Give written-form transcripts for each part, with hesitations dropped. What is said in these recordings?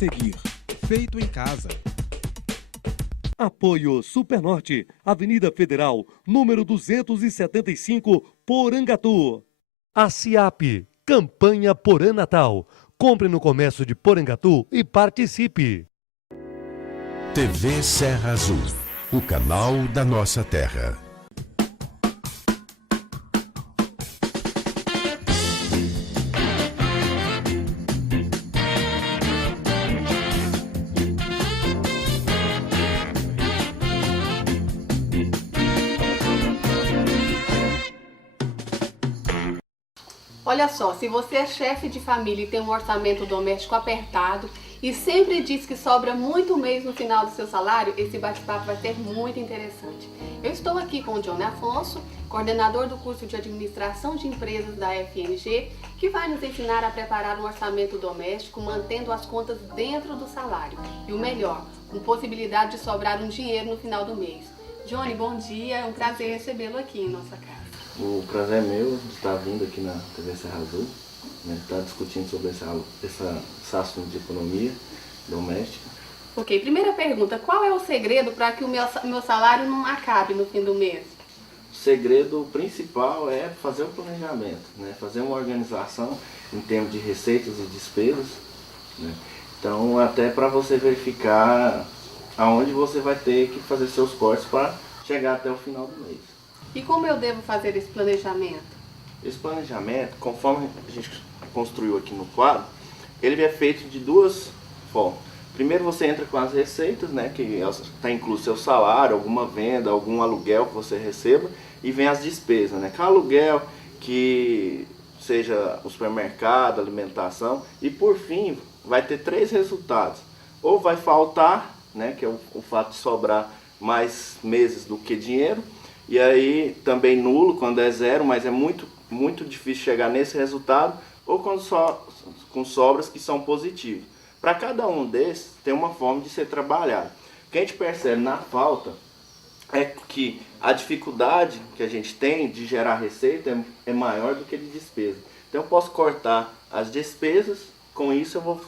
seguir. Feito em casa. Apoio Supernorte, Avenida Federal, número 275, Porangatu. A CIAP, campanha Porã Natal. Compre no comércio de Porangatu e participe. TV Serra Azul, o canal da nossa terra. Olha só, se você é chefe de família e tem um orçamento doméstico apertado e sempre diz que sobra muito mês no final do seu salário, esse bate-papo vai ser muito interessante. Eu estou aqui com o Johnny Afonso, coordenador do curso de Administração de Empresas da FMG, que vai nos ensinar a preparar um orçamento doméstico mantendo as contas dentro do salário. E o melhor, com possibilidade de sobrar um dinheiro no final do mês. Johnny, bom dia, é um prazer recebê-lo aqui em nossa casa. O prazer é meu de estar vindo aqui na TV Serra Azul, estar discutindo sobre esse assunto de economia doméstica. Ok, primeira pergunta, qual é o segredo para que o meu salário não acabe no fim do mês? O segredo principal é fazer o planejamento, fazer uma organização em termos de receitas e despesas. Então, até para você verificar aonde você vai ter que fazer seus cortes para chegar até o final do mês. E como eu devo fazer esse planejamento? Esse planejamento, conforme a gente construiu aqui no quadro, ele é feito de duas formas. Primeiro você entra com as receitas, que está incluso seu salário, alguma venda, algum aluguel que você receba, e vem as despesas, que é aluguel, que seja o supermercado, alimentação, e por fim vai ter três resultados. Ou vai faltar, que é o fato de sobrar mais meses do que dinheiro, e aí também nulo quando é zero, mas é muito difícil chegar nesse resultado, ou quando com sobras que são positivas. Para cada um desses tem uma forma de ser trabalhado. O que a gente percebe na falta é que a dificuldade que a gente tem de gerar receita é maior do que de despesa. Então eu posso cortar as despesas, com isso eu vou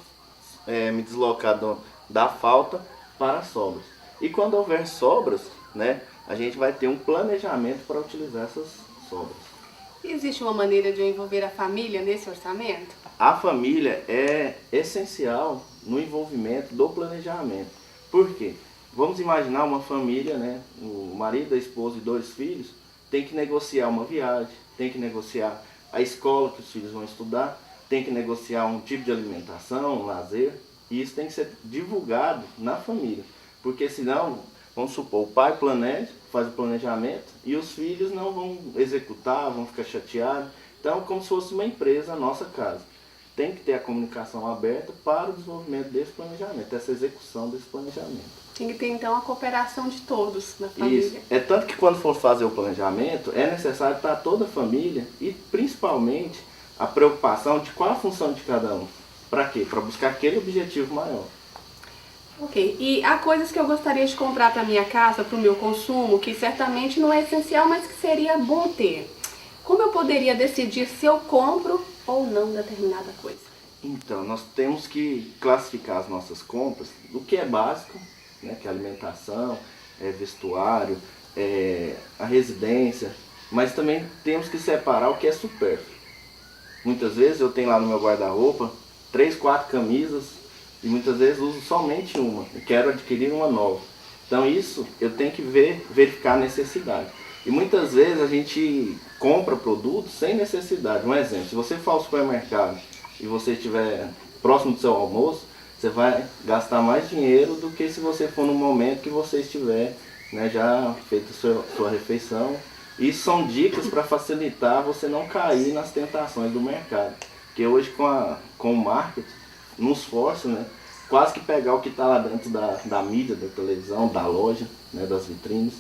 me deslocar da falta para as sobras. E quando houver sobras, a gente vai ter um planejamento para utilizar essas sobras. Existe uma maneira de eu envolver a família nesse orçamento? A família é essencial no envolvimento do planejamento. Por quê? Vamos imaginar uma família, o marido, a esposa e 2 filhos, tem que negociar uma viagem, tem que negociar a escola que os filhos vão estudar, tem que negociar um tipo de alimentação, um lazer, e isso tem que ser divulgado na família, porque senão, vamos supor, o pai planeja, faz o planejamento e os filhos não vão executar, vão ficar chateados. Então, é como se fosse uma empresa, a nossa casa. Tem que ter a comunicação aberta para o desenvolvimento desse planejamento, essa execução desse planejamento. Tem que ter, então, a cooperação de todos na família. Isso. É tanto que quando for fazer o planejamento, é necessário estar toda a família e, principalmente, a preocupação de qual a função de cada um. Para quê? Para buscar aquele objetivo maior. Ok, e há coisas que eu gostaria de comprar para minha casa, para o meu consumo, que certamente não é essencial, mas que seria bom ter. Como eu poderia decidir se eu compro ou não determinada coisa? Então, nós temos que classificar as nossas compras do que é básico, que é alimentação, vestuário, a residência, mas também temos que separar o que é supérfluo. Muitas vezes eu tenho lá no meu guarda-roupa 3, 4 camisas, e muitas vezes uso somente uma e quero adquirir uma nova. Então isso eu tenho que verificar a necessidade. E muitas vezes a gente compra produtos sem necessidade. Um exemplo, se você for ao supermercado e você estiver próximo do seu almoço, você vai gastar mais dinheiro do que se você for no momento que você estiver já feito a sua refeição. Isso são dicas para facilitar você não cair nas tentações do mercado. Porque hoje com o marketing, nos força, quase que pegar o que está lá dentro da mídia, da televisão, da loja, das vitrines.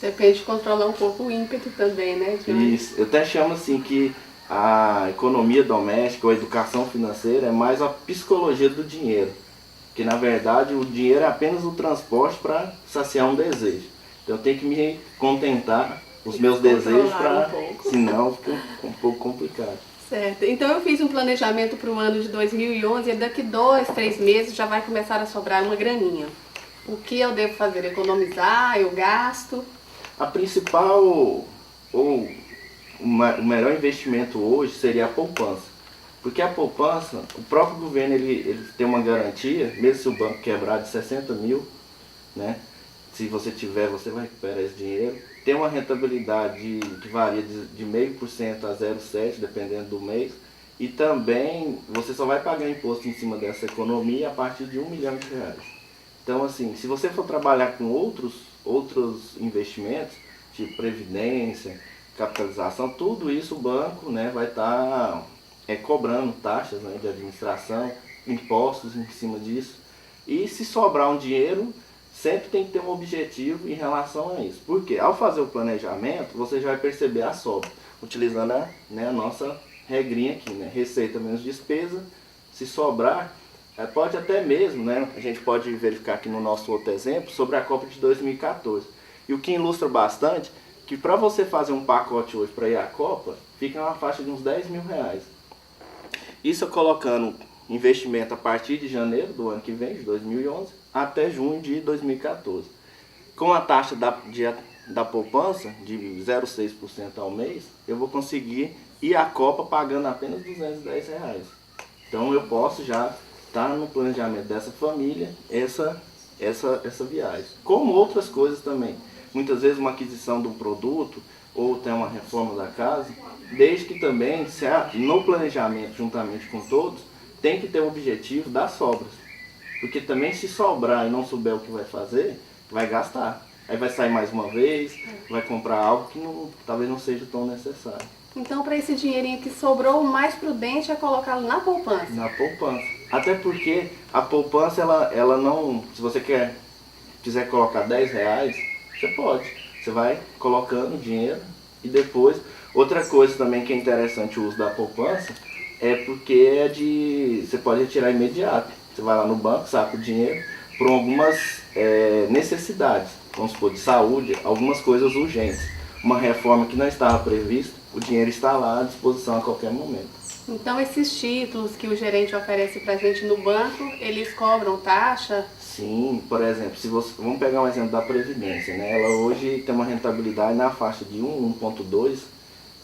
Depende de controlar um pouco o ímpeto também, Johnny? Isso, eu até chamo assim que a economia doméstica ou a educação financeira é mais a psicologia do dinheiro. Que na verdade o dinheiro é apenas o transporte para saciar um desejo. Então eu tenho que me contentar os meus desejos, senão fica um pouco complicado. Certo. Então eu fiz um planejamento para o ano de 2011 e daqui 2, 3 meses já vai começar a sobrar uma graninha. O que eu devo fazer? Economizar? Eu gasto? A principal ou o melhor investimento hoje seria a poupança. Porque a poupança, o próprio governo ele tem uma garantia, mesmo se o banco quebrar, de 60 mil, né? Se você tiver, você vai recuperar esse dinheiro. Tem uma rentabilidade que varia de 0,5% a 0,7%, dependendo do mês. E também você só vai pagar imposto em cima dessa economia a partir de R$1 milhão. Então, assim, se você for trabalhar com outros investimentos, tipo previdência, capitalização, tudo isso o banco, né, vai estar cobrando taxas, né, de administração, impostos em cima disso. E se sobrar um dinheiro, sempre tem que ter um objetivo em relação a isso. Porque ao fazer o planejamento, você já vai perceber a sobra, utilizando a nossa regrinha aqui, né? Receita menos despesa. Se sobrar, pode até mesmo, né? A gente pode verificar aqui no nosso outro exemplo, sobre a Copa de 2014. E o que ilustra bastante, que para você fazer um pacote hoje para ir à Copa, fica na faixa de uns R$10 mil. Isso colocando investimento a partir de janeiro do ano que vem, de 2011, até junho de 2014. Com a taxa da poupança de 0,6% ao mês, eu vou conseguir ir à Copa pagando apenas R$210. Então eu posso já estar no planejamento dessa família, essa viagem. Como outras coisas também. Muitas vezes uma aquisição de um produto, ou até uma reforma da casa, desde que também, no planejamento, juntamente com todos, tem que ter o objetivo das sobras. Porque também se sobrar e não souber o que vai fazer, vai gastar. Aí vai sair mais uma vez, vai comprar algo que talvez não seja tão necessário. Então, para esse dinheirinho que sobrou, o mais prudente é colocá-lo na poupança. Na poupança. Até porque a poupança, ela não... Se você quiser colocar R$10, você pode. Você vai colocando dinheiro e depois... Outra coisa também que é interessante o uso da poupança é porque você pode retirar imediato. Você vai lá no banco, saca o dinheiro por algumas necessidades. Vamos supor, de saúde, algumas coisas urgentes. Uma reforma que não estava prevista, o dinheiro está lá à disposição a qualquer momento. Então esses títulos que o gerente oferece para a gente no banco, eles cobram taxa? Sim, por exemplo, vamos pegar um exemplo da Previdência, né? Ela hoje tem uma rentabilidade na faixa de 1,2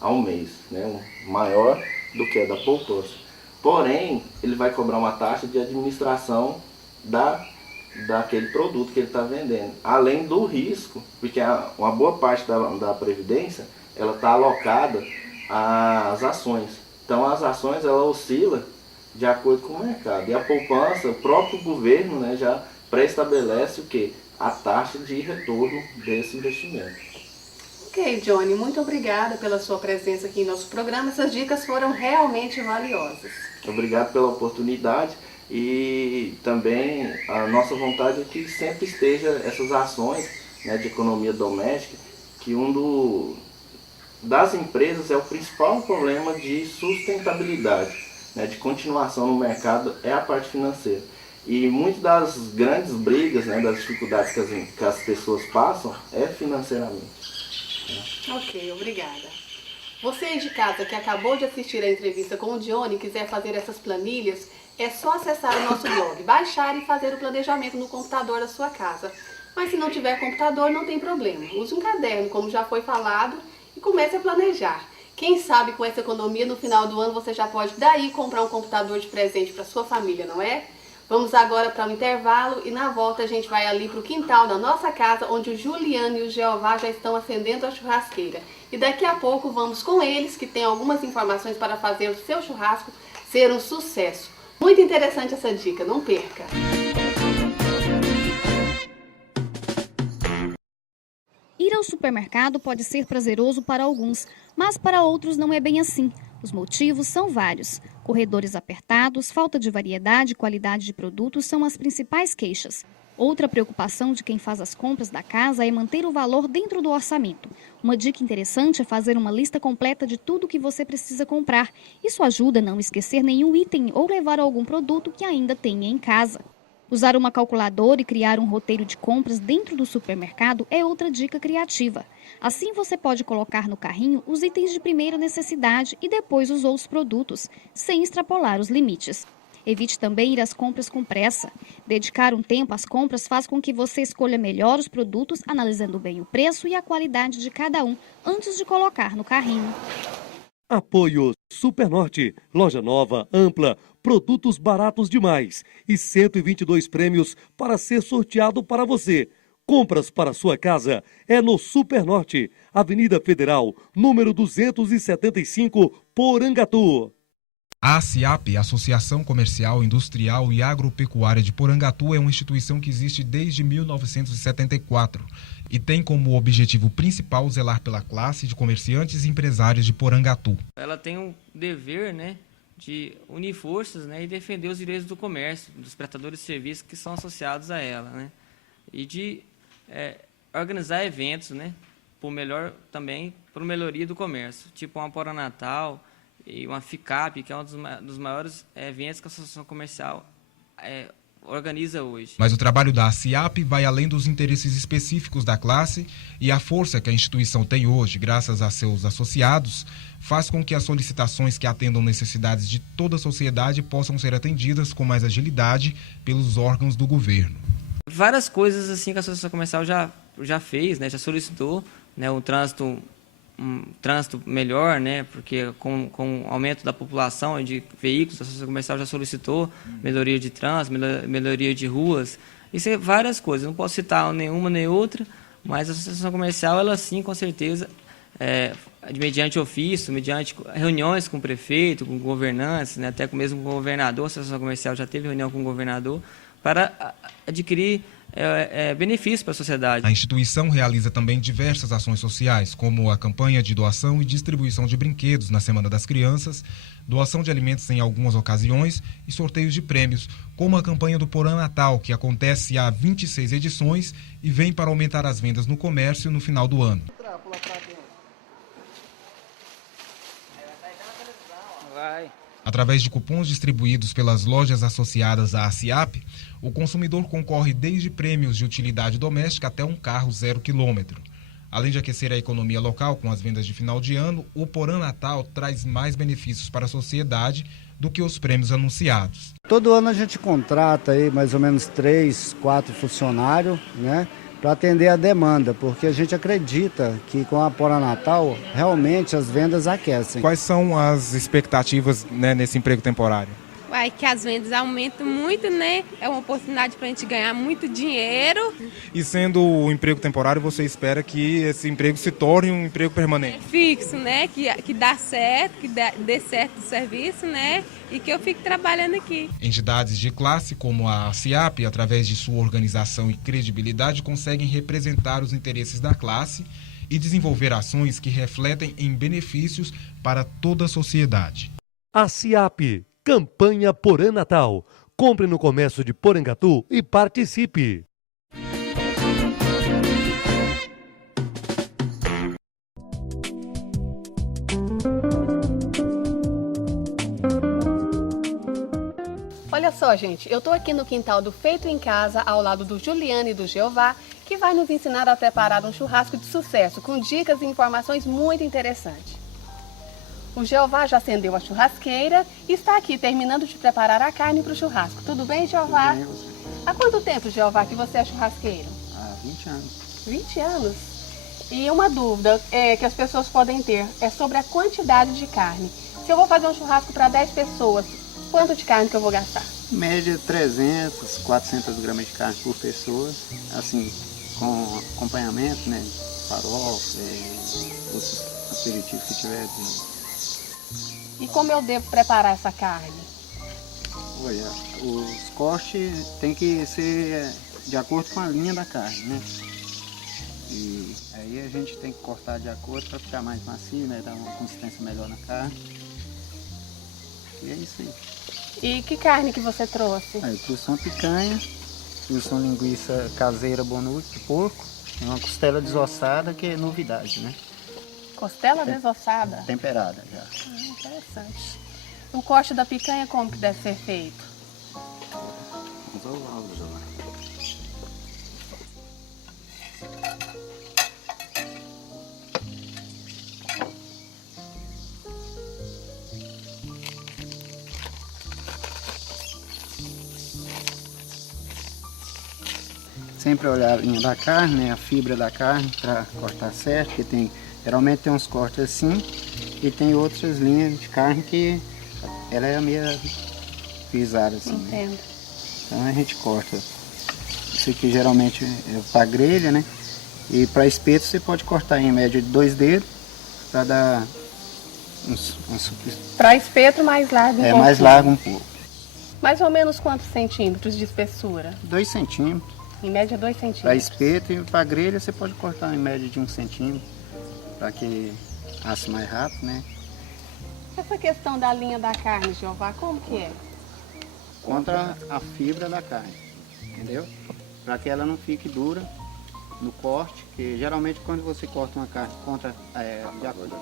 ao mês, né? Maior do que a da poupança. Porém, ele vai cobrar uma taxa de administração daquele produto que ele está vendendo. Além do risco, porque uma boa parte da Previdência, ela está alocada às ações. Então as ações, ela oscila de acordo com o mercado. E a poupança, o próprio governo, né, já pré-estabelece o quê? A taxa de retorno desse investimento. Ok, Johnny, muito obrigada pela sua presença aqui em nosso programa. Essas dicas foram realmente valiosas. Obrigado pela oportunidade e também a nossa vontade é que sempre esteja essas ações, né, de economia doméstica, que das empresas é o principal problema de sustentabilidade, né, de continuação no mercado, é a parte financeira. E muitas das grandes brigas, né, das dificuldades que as pessoas passam é financeiramente. Ok, obrigada. Você aí de casa que acabou de assistir a entrevista com o Johnny e quiser fazer essas planilhas, é só acessar o nosso blog, baixar e fazer o planejamento no computador da sua casa. Mas se não tiver computador, não tem problema. Use um caderno, como já foi falado, e comece a planejar. Quem sabe com essa economia no final do ano você já pode daí comprar um computador de presente para sua família, não é? Vamos agora para o intervalo e na volta a gente vai ali para o quintal da nossa casa, onde o Juliano e o Jeová já estão acendendo a churrasqueira. E daqui a pouco vamos com eles, que têm algumas informações para fazer o seu churrasco ser um sucesso. Muito interessante essa dica, não perca! Ir ao supermercado pode ser prazeroso para alguns, mas para outros não é bem assim. Os motivos são vários. Corredores apertados, falta de variedade e qualidade de produtos são as principais queixas. Outra preocupação de quem faz as compras da casa é manter o valor dentro do orçamento. Uma dica interessante é fazer uma lista completa de tudo que você precisa comprar. Isso ajuda a não esquecer nenhum item ou levar algum produto que ainda tenha em casa. Usar uma calculadora e criar um roteiro de compras dentro do supermercado é outra dica criativa. Assim você pode colocar no carrinho os itens de primeira necessidade e depois os outros produtos, sem extrapolar os limites. Evite também ir às compras com pressa. Dedicar um tempo às compras faz com que você escolha melhor os produtos, analisando bem o preço e a qualidade de cada um, antes de colocar no carrinho. Apoio Supernorte, loja nova, ampla, produtos baratos demais e 122 prêmios para ser sorteado para você. Compras para sua casa é no Supernorte, Avenida Federal, número 275, Porangatu. A ACIAP, Associação Comercial, Industrial e Agropecuária de Porangatu, é uma instituição que existe desde 1974 e tem como objetivo principal zelar pela classe de comerciantes e empresários de Porangatu. Ela tem um dever, de unir forças, e defender os direitos do comércio, dos prestadores de serviços que são associados a ela, e de organizar eventos, por melhoria do comércio, tipo uma Poranatal e uma FICAP, que é um dos maiores eventos que a Associação Comercial organiza hoje. Mas o trabalho da ACIAP vai além dos interesses específicos da classe e a força que a instituição tem hoje, graças a seus associados, faz com que as solicitações que atendam necessidades de toda a sociedade possam ser atendidas com mais agilidade pelos órgãos do governo. Várias coisas assim que a Associação Comercial já fez, já solicitou, um trânsito melhor, porque com o aumento da população e de veículos, a Associação Comercial já solicitou melhoria de trânsito, melhoria de ruas, isso é várias coisas, não posso citar nenhuma nem outra, mas a Associação Comercial, ela sim, com certeza, mediante ofício, mediante reuniões com o prefeito, com governantes, até mesmo com o governador, a Associação Comercial já teve reunião com o governador, para adquirir benefícios para a sociedade. A instituição realiza também diversas ações sociais, como a campanha de doação e distribuição de brinquedos na Semana das Crianças, doação de alimentos em algumas ocasiões e sorteios de prêmios, como a campanha do Poranatal, que acontece há 26 edições e vem para aumentar as vendas no comércio no final do ano. Através de cupons distribuídos pelas lojas associadas à ACIAP, o consumidor concorre desde prêmios de utilidade doméstica até um carro 0 km. Além de aquecer a economia local com as vendas de final de ano, o Poranatal traz mais benefícios para a sociedade do que os prêmios anunciados. Todo ano a gente contrata aí mais ou menos 3, 4 funcionários, para atender a demanda, porque a gente acredita que com a Poranatal realmente as vendas aquecem. Quais são as expectativas nesse emprego temporário? Que as vendas aumentam muito, É uma oportunidade para a gente ganhar muito dinheiro. E sendo o emprego temporário, você espera que esse emprego se torne um emprego permanente? Fixo, Que dá certo, que dê certo o serviço, E que eu fique trabalhando aqui. Entidades de classe como a ACIAP, através de sua organização e credibilidade, conseguem representar os interesses da classe e desenvolver ações que refletem em benefícios para toda a sociedade. ACIAP, campanha Poranatal. Compre no comércio de Porangatu e participe. Olha só, gente, eu tô aqui no quintal do Feito em Casa, ao lado do Juliano e do Jeová, que vai nos ensinar a preparar um churrasco de sucesso, com dicas e informações muito interessantes. O Jeová já acendeu a churrasqueira e está aqui terminando de preparar a carne para o churrasco. Tudo bem, Jeová? Tudo bem, você? Há quanto tempo, Jeová, que você é churrasqueiro? Há 20 anos. 20 anos? E uma dúvida que as pessoas podem ter é sobre a quantidade de carne. Se eu vou fazer um churrasco para 10 pessoas, quanto de carne que eu vou gastar? Média 300, 400 gramas de carne por pessoa, assim, com acompanhamento, farofa, outros aperitivos que tiver. E como eu devo preparar essa carne? Olha, os cortes tem que ser de acordo com a linha da carne, E aí a gente tem que cortar de acordo para ficar mais macio, dar uma consistência melhor na carne. E é isso aí. E que carne que você trouxe? Eu trouxe uma picanha, trouxe uma linguiça caseira Bonucci de porco e uma costela desossada, que é novidade, Costela desossada? Temperada já. Interessante. O corte da picanha como que deve ser feito? vazou o áudio, Jeová. Sempre olhar a linha da carne, né, a fibra da carne para cortar certo, porque geralmente tem uns cortes assim e tem outras linhas de carne que ela é meio pisada assim. Entendo. Né? Então a gente corta. Isso aqui geralmente é para grelha, né? E para espeto você pode cortar em média de 2 dedos para dar uns Para espeto mais largo um pouco. mais largo um pouco. Mais ou menos quantos centímetros de espessura? 2 centímetros. Em média 2 Para centímetros. espeto e para grelha você pode cortar em média de 1 centímetro, para que asse mais rápido, né? Essa questão da linha da carne, Jeová, como que é? Contra a fibra da carne, entendeu? Para que ela não fique dura no corte, que geralmente quando você corta uma carne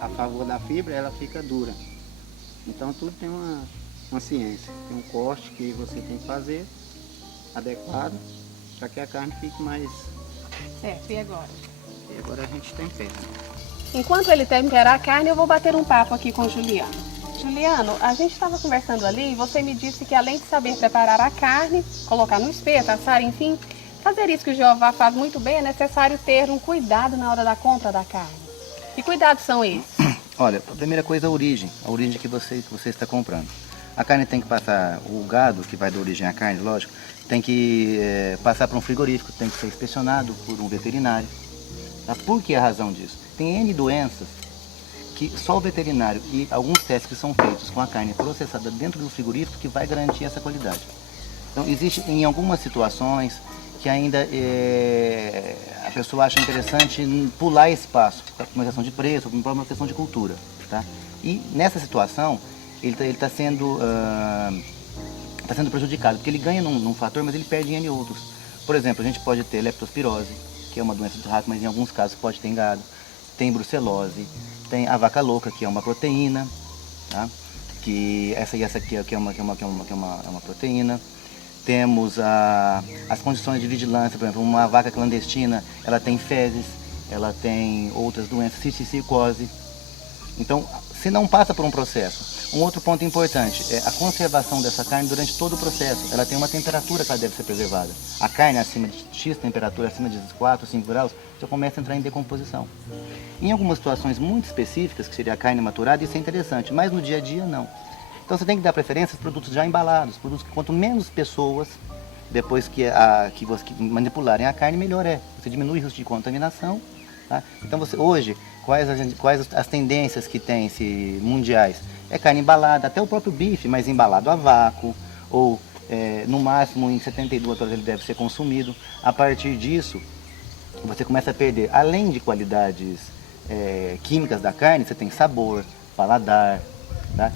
a favor da fibra, ela fica dura. Então tudo tem uma ciência, tem um corte que você tem que fazer adequado para que a carne fique mais... Certo, e agora? E agora a gente tempera. Enquanto ele temperar a carne, eu vou bater um papo aqui com o Juliano. Juliano, a gente estava conversando ali e você me disse que além de saber preparar a carne, colocar no espeto, assar, enfim, fazer isso que o Jeová faz muito bem, é necessário ter um cuidado na hora da compra da carne. Que cuidados são esses? Olha, a primeira coisa é a origem que você está comprando. A carne tem que passar, o gado que vai dar origem à carne, lógico, tem que passar por um frigorífico, tem que ser inspecionado por um veterinário. Tá? Por que a razão disso? Tem N doenças que só o veterinário e alguns testes que são feitos com a carne processada dentro do frigorífico que vai garantir essa qualidade. Então, existe em algumas situações que ainda a pessoa acha interessante pular esse passo, por uma questão de preço, por uma questão de cultura. Tá? E nessa situação, ele está sendo prejudicado, porque ele ganha num fator, mas ele perde em outros. Por exemplo, a gente pode ter leptospirose, que é uma doença do rato, mas em alguns casos pode ter em gado. Tem brucelose, tem a vaca louca, que é uma proteína, tá? Que essa aqui é uma proteína. Temos as condições de vigilância, por exemplo, uma vaca clandestina, ela tem fezes, ela tem outras doenças, cisticercose. Então, se não passa por um processo. Um outro ponto importante é a conservação dessa carne durante todo o processo. Ela tem uma temperatura que ela deve ser preservada. A carne acima de X temperatura, acima de 4, 5 graus, já começa a entrar em decomposição. Em algumas situações muito específicas, que seria a carne maturada, isso é interessante, mas no dia a dia não. Então você tem que dar preferência aos produtos já embalados, produtos que quanto menos pessoas, depois que manipularem a carne, melhor é. Você diminui o risco de contaminação. Tá? Então hoje, quais as tendências que tem mundiais? É carne embalada, até o próprio bife, mas embalado a vácuo, ou no máximo em 72 horas ele deve ser consumido. A partir disso, você começa a perder, além de qualidades químicas da carne, você tem sabor, paladar. Tá?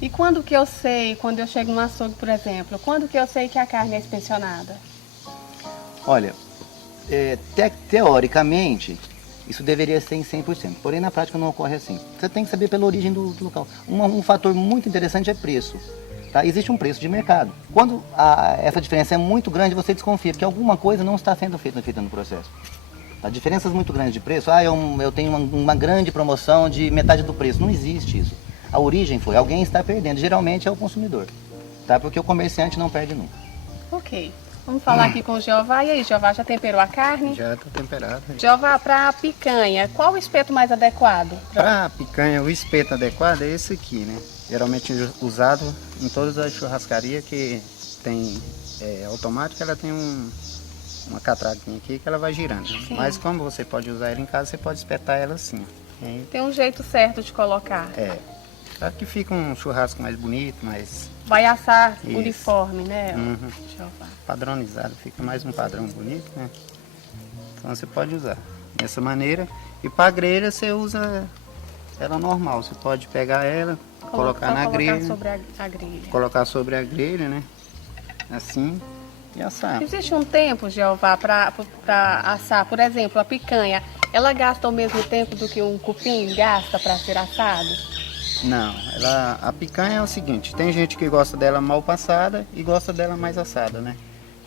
E quando que eu sei, quando eu chego no açougue, por exemplo, quando que eu sei que a carne é inspecionada? Olha, teoricamente, isso deveria ser em 100%, porém na prática não ocorre assim. Você tem que saber pela origem do local. Um fator muito interessante é preço. Tá? Existe um preço de mercado. Quando essa diferença é muito grande, você desconfia, porque alguma coisa não está sendo feita no processo. Tá? Diferenças muito grandes de preço, eu tenho uma grande promoção de metade do preço. Não existe isso. A origem foi, alguém está perdendo, geralmente é o consumidor. Tá? Porque o comerciante não perde nunca. Ok. Vamos falar aqui com o Jeová. E aí, Jeová, já temperou a carne? Já está temperado. Jeová, para a picanha, qual o espeto mais adequado? Para a picanha, o espeto adequado é esse aqui, né? Geralmente usado em todas as churrascarias que tem automática, ela tem uma catraquinha aqui que ela vai girando. Sim. Mas como você pode usar ela em casa, você pode espetar ela assim. Tem um jeito certo de colocar. Só que fica um churrasco mais bonito, mais... Vai assar uniforme, né? Uhum. Padronizado, fica mais um padrão bonito, né? Então você pode usar dessa maneira. E para a grelha você usa ela normal. Você pode pegar ela, colocar na grelha. Sobre a grelha. Colocar sobre a grelha, né? Assim, e assar. Existe um tempo, Jeová, para assar? Por exemplo, a picanha, ela gasta o mesmo tempo do que um cupim gasta para ser assado? Não, a picanha é o seguinte, tem gente que gosta dela mal passada e gosta dela mais assada, né?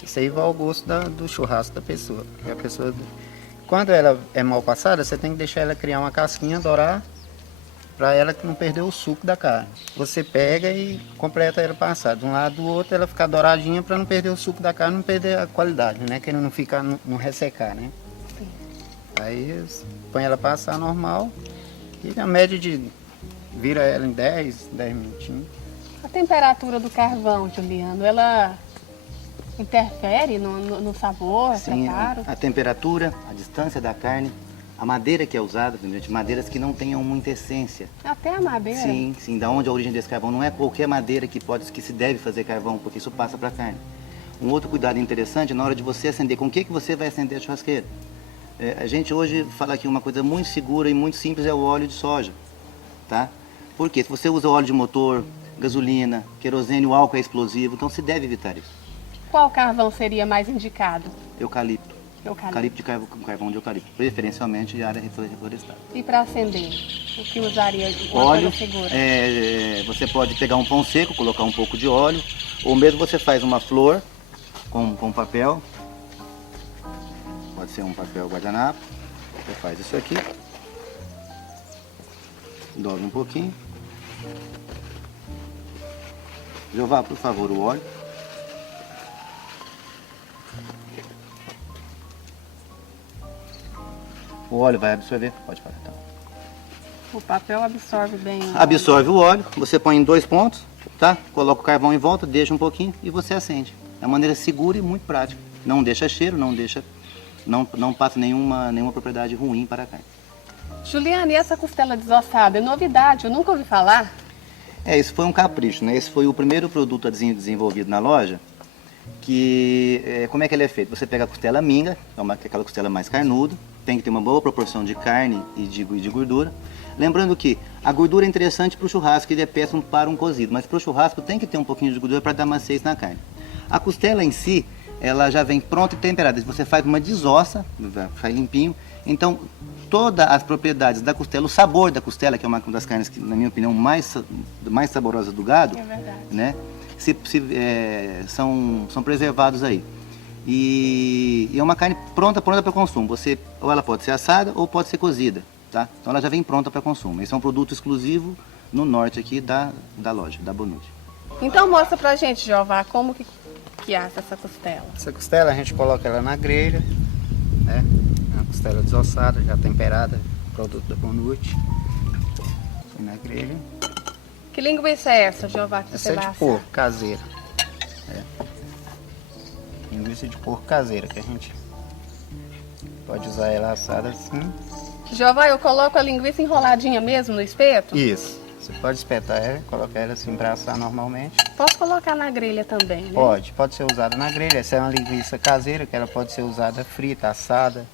Isso aí vai ao gosto do churrasco da pessoa. A pessoa. Quando ela é mal passada, você tem que deixar ela criar uma casquinha, dourar, para ela não perder o suco da carne. Você pega e completa ela passada. De um lado do outro, ela ficar douradinha para não perder o suco da carne, não perder a qualidade, né? Que ele não ficar, não ressecar, né? Sim. Aí põe ela passar normal e a média de vira ela em 10 minutinhos. A temperatura do carvão, Juliano, ela interfere no sabor, Sim, preparo? a temperatura, a distância da carne, a madeira que é usada, madeiras que não tenham muita essência. Até a madeira? Sim, da onde a origem desse carvão. Não é qualquer madeira que se deve fazer carvão, porque isso passa para a carne. Um outro cuidado interessante, na hora de você acender, com o que você vai acender a churrasqueira? A gente hoje fala aqui uma coisa muito segura e muito simples, é o óleo de soja, tá? Porque se você usa óleo de motor, gasolina, querosene, o álcool é explosivo, então se deve evitar isso. Qual carvão seria mais indicado? Eucalipto. Eucalipto de carvão de eucalipto, preferencialmente de área reflorestada. E para acender, o que usaria de óleo? Segura? Você pode pegar um pão seco, colocar um pouco de óleo, ou mesmo você faz uma flor com papel, pode ser um papel guardanapo, você faz isso aqui, dobra um pouquinho. Jeová, por favor, o óleo. O óleo vai absorver, pode falar então. O papel absorve bem o Absorve o óleo, você põe em 2 pontos, tá? Coloca o carvão em volta, deixa um pouquinho e você acende. É uma maneira segura e muito prática. Não deixa cheiro, não passa nenhuma propriedade ruim para a carne. Juliana, e essa costela desossada? É novidade, eu nunca ouvi falar. Isso foi um capricho, né? Esse foi o primeiro produto desenvolvido na loja. Como é que ele é feito? Você pega a costela minga, que é aquela costela mais carnuda, tem que ter uma boa proporção de carne e de gordura. Lembrando que a gordura é interessante para o churrasco, ele é péssimo para um cozido, mas para o churrasco tem que ter um pouquinho de gordura para dar maciez na carne. A costela em si, ela já vem pronta e temperada. Você faz uma desossa, faz limpinho, então todas as propriedades da costela, o sabor da costela, que é uma das carnes que, na minha opinião, mais saborosas do gado, né? São preservados aí. E é uma carne pronta para consumo. Ou ela pode ser assada ou pode ser cozida, tá? Então ela já vem pronta para consumo. Esse é um produto exclusivo no norte aqui da loja, da Bonucci. Então mostra pra gente, Jeová, como que assa essa costela. Essa costela a gente coloca ela na grelha, né? Uma costela desossada, já temperada, produto da Bonucci. Põe na grelha. Que linguiça é essa, Jeová, que você vai assar? Essa é de porco, caseira. Linguiça de porco caseira, que a gente pode usar ela assada assim. Jeová, eu coloco a linguiça enroladinha mesmo no espeto? Isso. Você pode espetar ela, colocar ela assim para assar normalmente. Posso colocar na grelha também, né? Pode ser usada na grelha. Essa é uma linguiça caseira, que ela pode ser usada frita, assada.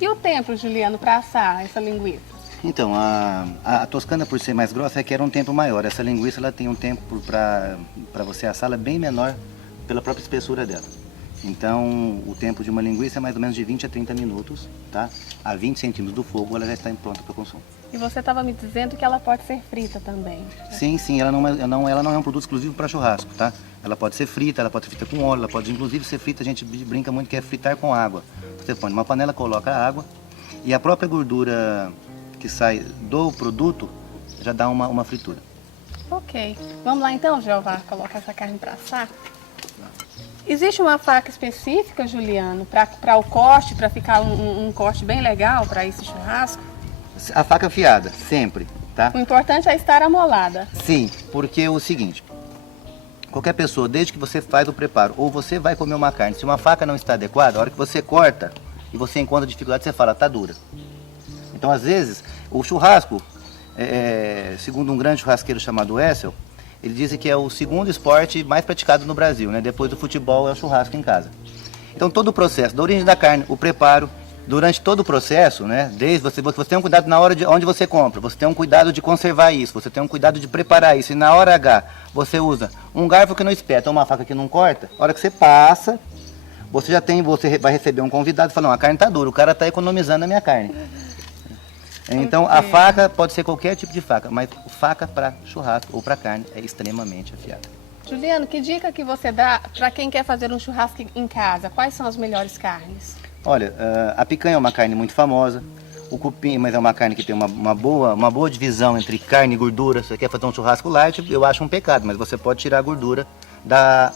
E o tempo, Juliano, para assar essa linguiça? Então, a toscana, por ser mais grossa, requer um tempo maior. Essa linguiça ela tem um tempo para você assá-la bem menor pela própria espessura dela. Então, o tempo de uma linguiça é mais ou menos de 20 a 30 minutos, tá? A 20 centímetros do fogo, ela já está pronta para consumo. E você estava me dizendo que ela pode ser frita também. Sim, ela não é um produto exclusivo para churrasco, tá? Ela pode ser frita, ela pode ser frita com óleo, ela pode inclusive ser frita, a gente brinca muito que é fritar com água. Você põe numa panela, coloca a água e a própria gordura que sai do produto já dá uma fritura. Ok. Vamos lá então, Jeová, colocar essa carne para assar. Existe uma faca específica, Juliano, para o corte, para ficar um corte bem legal para esse churrasco? A faca afiada, sempre, tá? O importante é estar amolada. Sim, porque é o seguinte, qualquer pessoa, desde que você faz o preparo, ou você vai comer uma carne, se uma faca não está adequada, a hora que você corta e você encontra dificuldade, você fala, tá dura. Então, às vezes, o churrasco, segundo um grande churrasqueiro chamado Essel, ele diz que é o segundo esporte mais praticado no Brasil, né? Depois do futebol é o churrasco em casa. Então todo o processo, da origem da carne, o preparo, durante todo o processo, né? Desde você tem um cuidado na hora de onde você compra, você tem um cuidado de conservar isso, você tem um cuidado de preparar isso. E na hora H, você usa um garfo que não espeta, uma faca que não corta. A hora que você passa, você vai receber um convidado e fala, não, a carne está dura, o cara está economizando a minha carne. Então a faca pode ser qualquer tipo de faca, mas faca para churrasco ou para carne é extremamente afiada. Juliano, que dica que você dá para quem quer fazer um churrasco em casa? Quais são as melhores carnes? Olha, a picanha é uma carne muito famosa, o cupim, mas é uma carne que tem uma boa divisão entre carne e gordura. Se você quer fazer um churrasco light, eu acho um pecado, mas você pode tirar a gordura da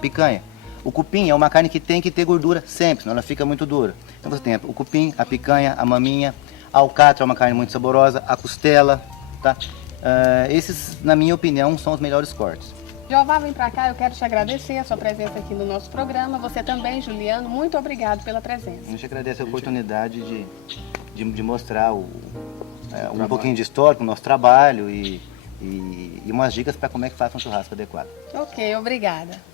picanha. O cupim é uma carne que tem que ter gordura sempre, senão ela fica muito dura. Então você tem o cupim, a picanha, a maminha, a alcatra é uma carne muito saborosa, a costela, tá? Esses, na minha opinião, são os melhores cortes. Jeová, vem para cá, eu quero te agradecer a sua presença aqui no nosso programa. Você também, Juliano, muito obrigado pela presença. A gente agradece a oportunidade de mostrar um pouquinho de história do nosso trabalho e umas dicas para como é que faz um churrasco adequado. Ok, obrigada.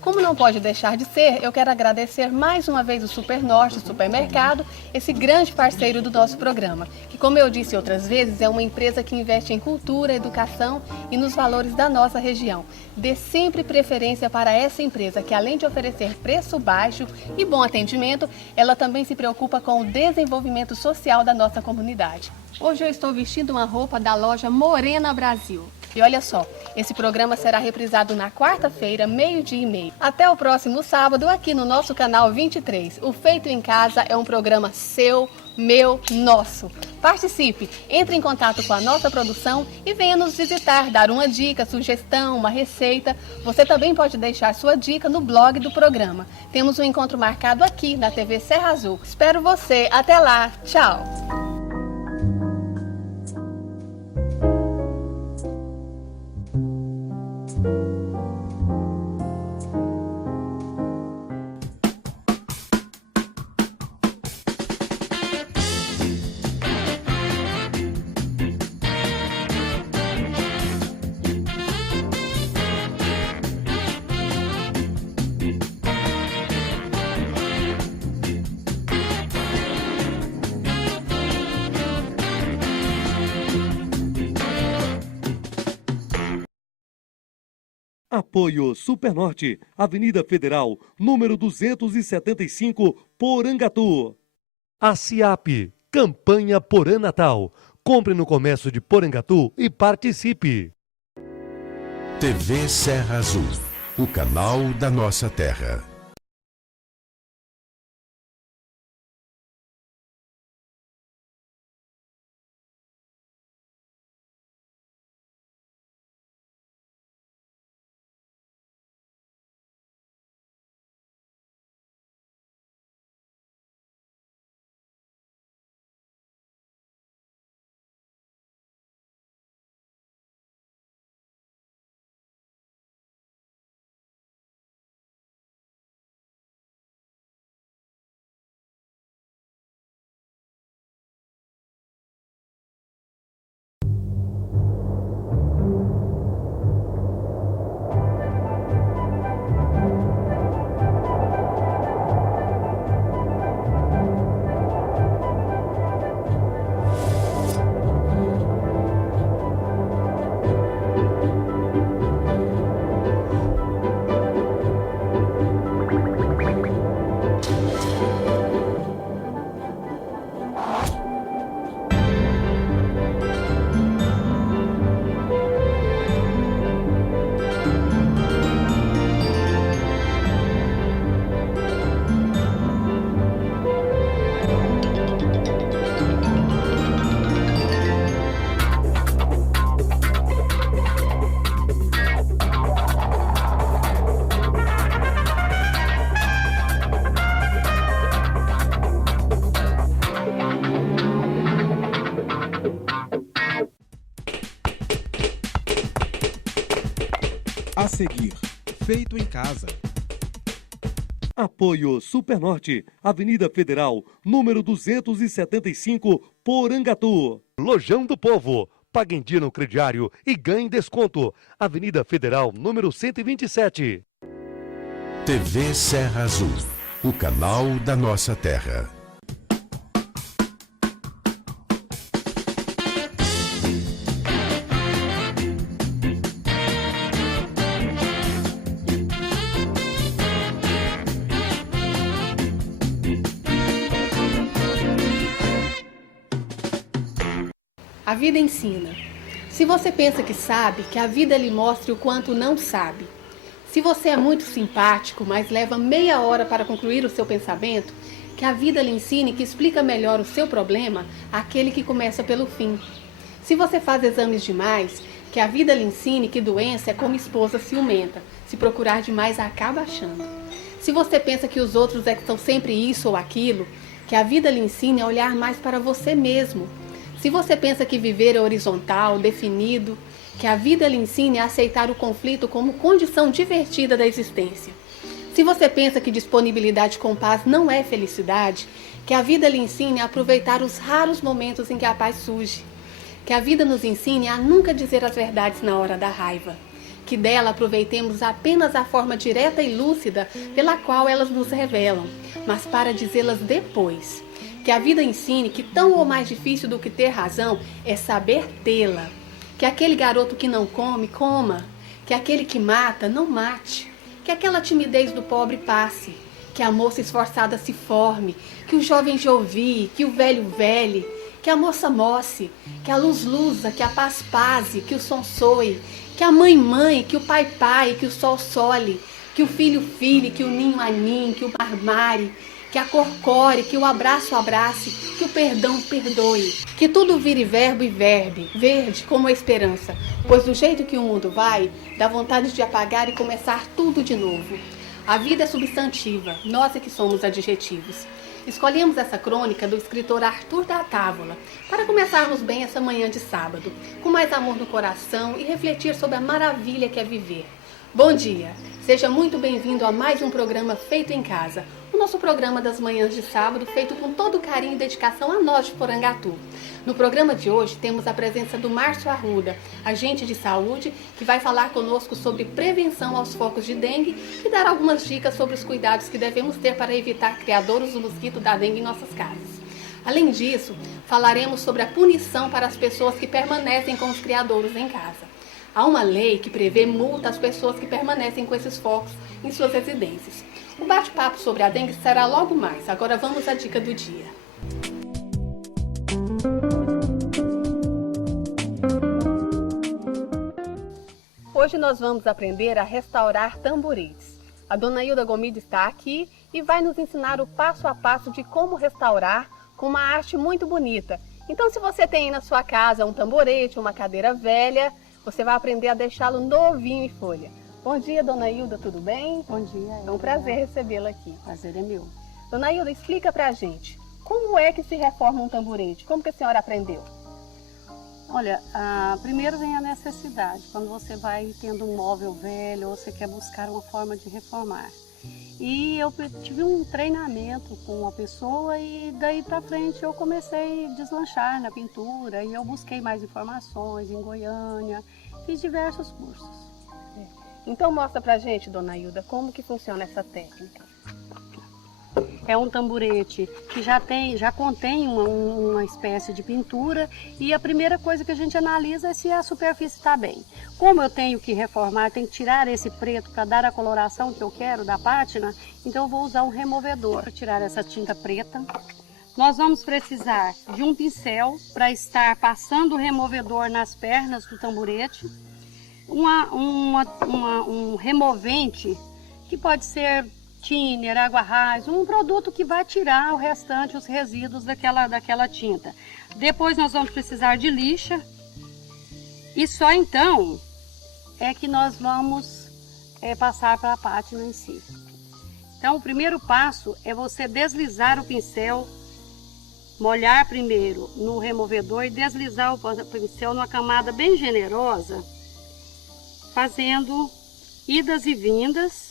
Como não pode deixar de ser, eu quero agradecer mais uma vez o Supernorte Supermercado, esse grande parceiro do nosso programa, que, como eu disse outras vezes, é uma empresa que investe em cultura, educação e nos valores da nossa região. Dê sempre preferência para essa empresa, que além de oferecer preço baixo e bom atendimento, ela também se preocupa com o desenvolvimento social da nossa comunidade. Hoje eu estou vestindo uma roupa da loja Morena Brasil. E olha só, esse programa será reprisado na quarta-feira, 12:30. Até o próximo sábado, aqui no nosso canal 23. O Feito em Casa é um programa seu, meu, nosso. Participe, entre em contato com a nossa produção e venha nos visitar, dar uma dica, sugestão, uma receita. Você também pode deixar sua dica no blog do programa. Temos um encontro marcado aqui na TV Serra Azul. Espero você. Até lá. Tchau. Apoio Supernorte, Avenida Federal, número 275, Porangatu. A CIAP, campanha Porã Natal. Compre no comércio de Porangatu e participe. TV Serra Azul, o canal da nossa terra. A seguir, Feito em Casa. Apoio Supernorte, Avenida Federal, número 275, Porangatu. Lojão do Povo. Pague em dia no crediário e ganhe desconto. Avenida Federal, número 127. TV Serra Azul, o canal da nossa terra. A vida ensina. Se você pensa que sabe, que a vida lhe mostre o quanto não sabe. Se você é muito simpático, mas leva meia hora para concluir o seu pensamento, que a vida lhe ensine que explica melhor o seu problema aquele que começa pelo fim. Se você faz exames demais, que a vida lhe ensine que doença é como esposa ciumenta. Se procurar demais, acaba achando. Se você pensa que os outros é que são sempre isso ou aquilo, que a vida lhe ensine a olhar mais para você mesmo. Se você pensa que viver é horizontal, definido, que a vida lhe ensine a aceitar o conflito como condição divertida da existência. Se você pensa que disponibilidade com paz não é felicidade, que a vida lhe ensine a aproveitar os raros momentos em que a paz surge. Que a vida nos ensine a nunca dizer as verdades na hora da raiva. Que dela aproveitemos apenas a forma direta e lúcida pela qual elas nos revelam, mas para dizê-las depois. Que a vida ensine que tão ou mais difícil do que ter razão é saber tê-la. Que aquele garoto que não come, coma. Que aquele que mata, não mate. Que aquela timidez do pobre passe. Que a moça esforçada se forme. Que o jovem jovie, que o velho vele. Que a moça moce. Que a luz luza, que a paz paze, que o som soe. Que a mãe mãe, que o pai pai, que o sol sole. Que o filho filhe, que o ninho aninhe, que o mar mare. Que a cor core, que o abraço abrace, que o perdão perdoe. Que tudo vire verbo e verbe, verde como a esperança. Pois do jeito que o mundo vai, dá vontade de apagar e começar tudo de novo. A vida é substantiva, nós é que somos adjetivos. Escolhemos essa crônica do escritor Arthur da Távola para começarmos bem essa manhã de sábado, com mais amor no coração e refletir sobre a maravilha que é viver. Bom dia, seja muito bem-vindo a mais um programa Feito em Casa, o nosso programa das manhãs de sábado feito com todo carinho e dedicação a nós de Porangatu. No programa de hoje temos a presença do Márcio Arruda, agente de saúde, que vai falar conosco sobre prevenção aos focos de dengue e dar algumas dicas sobre os cuidados que devemos ter para evitar criadouros do mosquito da dengue em nossas casas. Além disso, falaremos sobre a punição para as pessoas que permanecem com os criadouros em casa. Há uma lei que prevê multa às pessoas que permanecem com esses focos em suas residências. O bate-papo sobre a dengue será logo mais. Agora vamos à dica do dia. Hoje nós vamos aprender a restaurar tamboretes. A dona Hilda Gomide está aqui e vai nos ensinar o passo a passo de como restaurar com uma arte muito bonita. Então, se você tem aí na sua casa um tamborete, uma cadeira velha, você vai aprender a deixá-lo novinho em folha. Bom dia, dona Hilda, tudo bem? Bom dia. É um prazer recebê-la aqui. Prazer é meu. Dona Hilda, explica pra gente, como é que se reforma um tamborete? Como que a senhora aprendeu? Olha, primeiro vem a necessidade. Quando você vai tendo um móvel velho, ou você quer buscar uma forma de reformar. E eu tive um treinamento com uma pessoa e daí pra frente eu comecei a deslanchar na pintura e eu busquei mais informações em Goiânia, fiz diversos cursos. Então mostra pra gente, dona Hilda, como que funciona essa técnica. É um tamborete que já contém uma espécie de pintura e a primeira coisa que a gente analisa é se a superfície está bem. Como eu tenho que reformar, tenho que tirar esse preto para dar a coloração que eu quero da pátina, então eu vou usar um removedor para tirar essa tinta preta. Nós vamos precisar de um pincel para estar passando o removedor nas pernas do tamborete, um removente que pode ser thinner, água raiz, um produto que vai tirar o restante, os resíduos daquela tinta. Depois nós vamos precisar de lixa e só então é que nós vamos passar para a pátina em si. Então o primeiro passo é você deslizar o pincel, molhar primeiro no removedor e deslizar o pincel numa camada bem generosa, fazendo idas e vindas,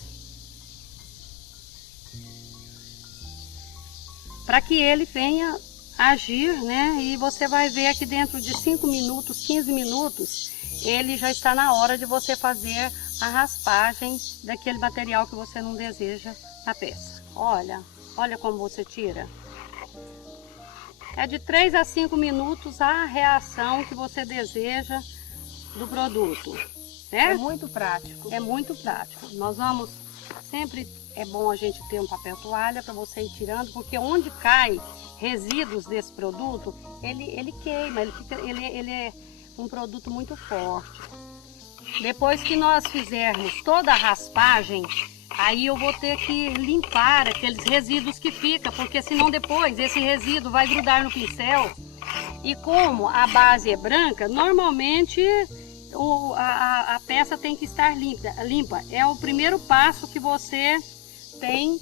para que ele venha agir, né? E você vai ver que dentro de 5 minutos, 15 minutos, ele já está na hora de você fazer a raspagem daquele material que você não deseja na peça. Olha como você tira. É de 3 a 5 minutos a reação que você deseja do produto. Certo? É muito prático. É muito prático. Nós vamos sempre... É bom a gente ter um papel toalha para você ir tirando, porque onde cai resíduos desse produto, ele queima, um produto muito forte. Depois que nós fizermos toda a raspagem, aí eu vou ter que limpar aqueles resíduos que ficam, porque senão depois esse resíduo vai grudar no pincel. E como a base é branca, normalmente a peça tem que estar limpa. É o primeiro passo que você tem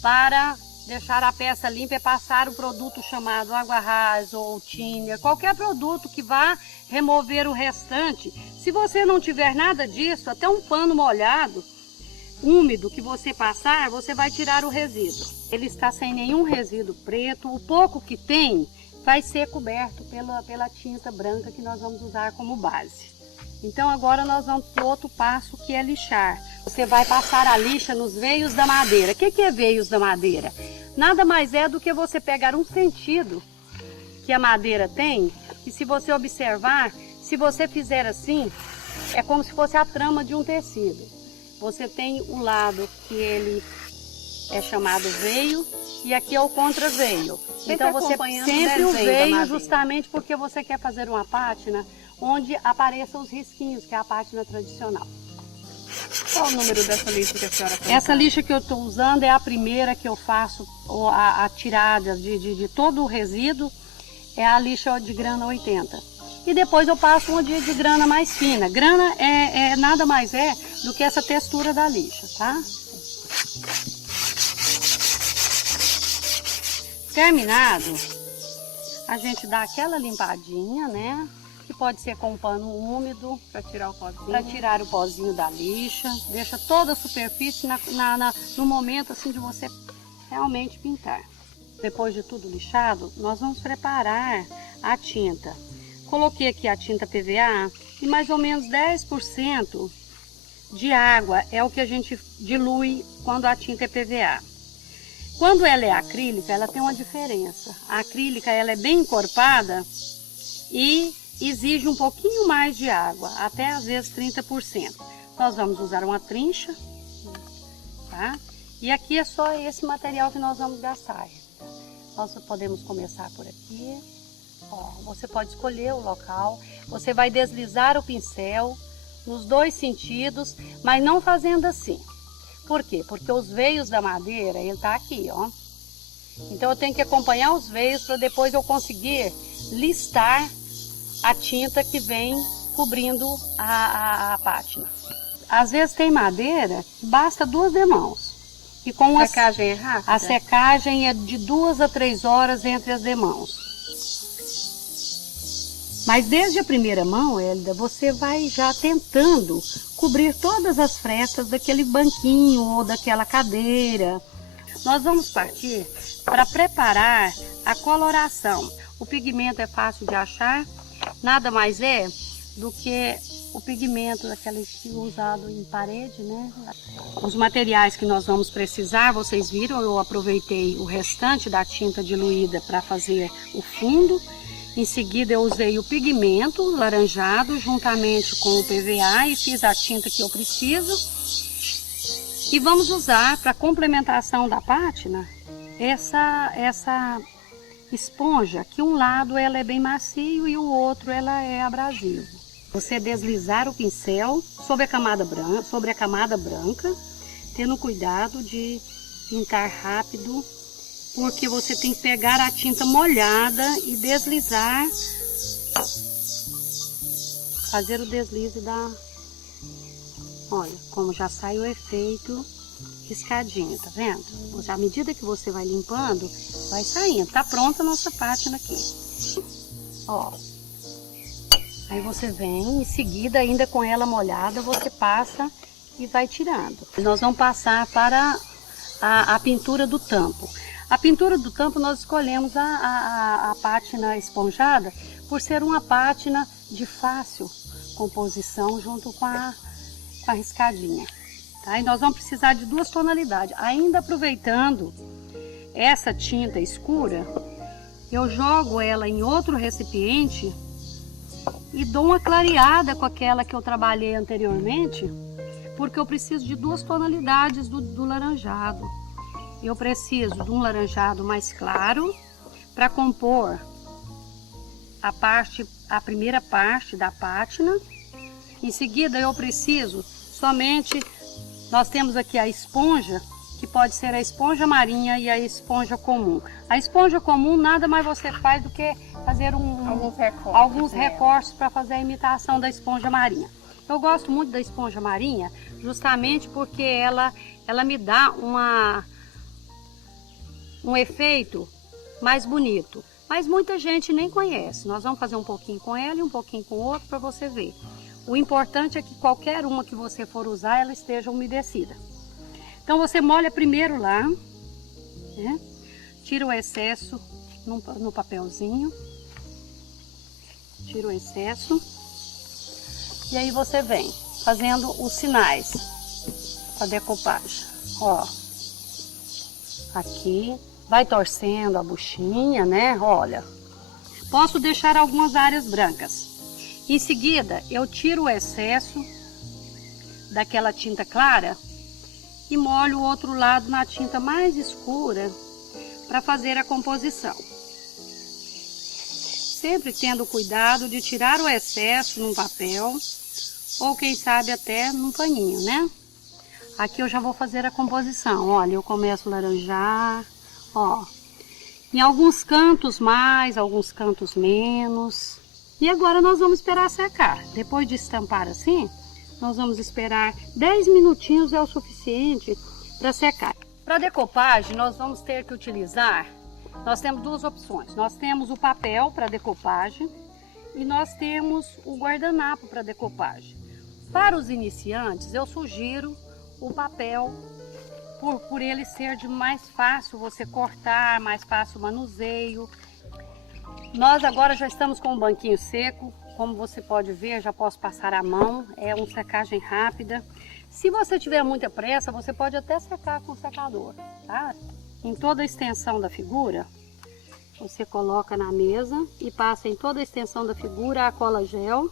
para deixar a peça limpa, é passar o produto chamado água rasa ou thinner, qualquer produto que vá remover o restante. Se você não tiver nada disso, até um pano molhado, úmido que você passar, você vai tirar o resíduo. Ele está sem nenhum resíduo preto, o pouco que tem vai ser coberto pela tinta branca que nós vamos usar como base. Então agora nós vamos para o outro passo, que é lixar. Você vai passar a lixa nos veios da madeira. O que é veios da madeira? Nada mais é do que você pegar um sentido que a madeira tem, e se você observar, se você fizer assim, é como se fosse a trama de um tecido. Você tem um lado que ele é chamado veio e aqui é o contraveio. Então você sempre o veio justamente porque você quer fazer uma pátina onde apareçam os risquinhos, que é a pátina tradicional. Qual o número dessa lixa que a senhora fez? Essa lixa que eu estou usando é a primeira que eu faço a tirada de todo o resíduo, é a lixa de grana 80. E depois eu passo uma de grana mais fina. Grana nada mais é do que essa textura da lixa, tá? Terminado, a gente dá aquela limpadinha, né? Que pode ser com um pano úmido, para tirar o pozinho. Para tirar o pozinho da lixa. Deixa toda a superfície no momento assim de você realmente pintar. Depois de tudo lixado, nós vamos preparar a tinta. Coloquei aqui a tinta PVA e mais ou menos 10% de água é o que a gente dilui quando a tinta é PVA. Quando ela é acrílica, ela tem uma diferença. A acrílica ela é bem encorpada e exige um pouquinho mais de água, até às vezes 30%. Nós vamos usar uma trincha, tá? E aqui é só esse material que nós vamos gastar. Nós podemos começar por aqui. Ó, você pode escolher o local, você vai deslizar o pincel nos dois sentidos, mas não fazendo assim. Por quê? Porque os veios da madeira, ele tá aqui, ó. Então eu tenho que acompanhar os veios para depois eu conseguir listar a tinta que vem cobrindo a pátina. Às vezes tem madeira, basta 2 demãos. E com a secagem é rápida? A secagem é de 2 a 3 horas entre as demãos. Mas desde a primeira mão, Hélida, você vai já tentando cobrir todas as frestas daquele banquinho ou daquela cadeira. Nós vamos partir para preparar a coloração. O pigmento é fácil de achar, nada mais é do que o pigmento daquele estilo usado em parede, né? Os materiais que nós vamos precisar, vocês viram, eu aproveitei o restante da tinta diluída para fazer o fundo. Em seguida eu usei o pigmento laranjado juntamente com o PVA e fiz a tinta que eu preciso. E vamos usar para complementação da pátina essa esponja, que um lado ela é bem macio e o outro ela é abrasivo. Você deslizar o pincel sobre a camada branca, tendo cuidado de pintar rápido, porque você tem que pegar a tinta molhada e deslizar, fazer o deslize da... Olha, como já sai o efeito riscadinho, tá vendo? À medida que você vai limpando, vai saindo. Tá pronta a nossa pátina aqui. Ó. Aí você vem, em seguida, ainda com ela molhada, você passa e vai tirando. Nós vamos passar para a pintura do tampo. A pintura do tampo nós escolhemos a pátina esponjada por ser uma pátina de fácil composição junto com a riscadinha. Tá? E nós vamos precisar de 2 tonalidades. Ainda aproveitando essa tinta escura, eu jogo ela em outro recipiente e dou uma clareada com aquela que eu trabalhei anteriormente, porque eu preciso de 2 tonalidades do laranjado. Eu preciso de um laranjado mais claro para compor a parte a primeira parte da pátina. Em seguida eu preciso somente, nós temos aqui a esponja, que pode ser a esponja marinha e a esponja comum. A esponja comum nada mais você faz do que fazer alguns recortes para fazer a imitação da esponja marinha. Eu gosto muito da esponja marinha justamente porque ela me dá um efeito mais bonito. Mas muita gente nem conhece. Nós vamos fazer um pouquinho com ela e um pouquinho com o outro para você ver. O importante é que qualquer uma que você for usar, ela esteja umedecida. Então você molha primeiro lá, né? Tira o excesso no papelzinho. Tira o excesso. E aí você vem fazendo os sinais para decopagem. Ó, aqui, vai torcendo a buchinha, né? Olha, posso deixar algumas áreas brancas. Em seguida, eu tiro o excesso daquela tinta clara e molho o outro lado na tinta mais escura para fazer a composição. Sempre tendo cuidado de tirar o excesso num papel ou quem sabe até num paninho, né? Aqui eu já vou fazer a composição. Olha, eu começo a laranjar, ó. Em alguns cantos mais, alguns cantos menos. E agora nós vamos esperar secar. Depois de estampar assim, nós vamos esperar 10 minutinhos, é o suficiente para secar. Para decopagem, nós vamos ter que utilizar, nós temos duas opções. Nós temos o papel para decopagem e nós temos o guardanapo para decopagem. Para os iniciantes, eu sugiro o papel, por ele ser de mais fácil você cortar, mais fácil o manuseio. Nós agora já estamos com o banquinho seco, como você pode ver, já posso passar a mão, é uma secagem rápida. Se você tiver muita pressa, você pode até secar com o secador, tá? Em toda a extensão da figura, você coloca na mesa e passa em toda a extensão da figura a cola gel.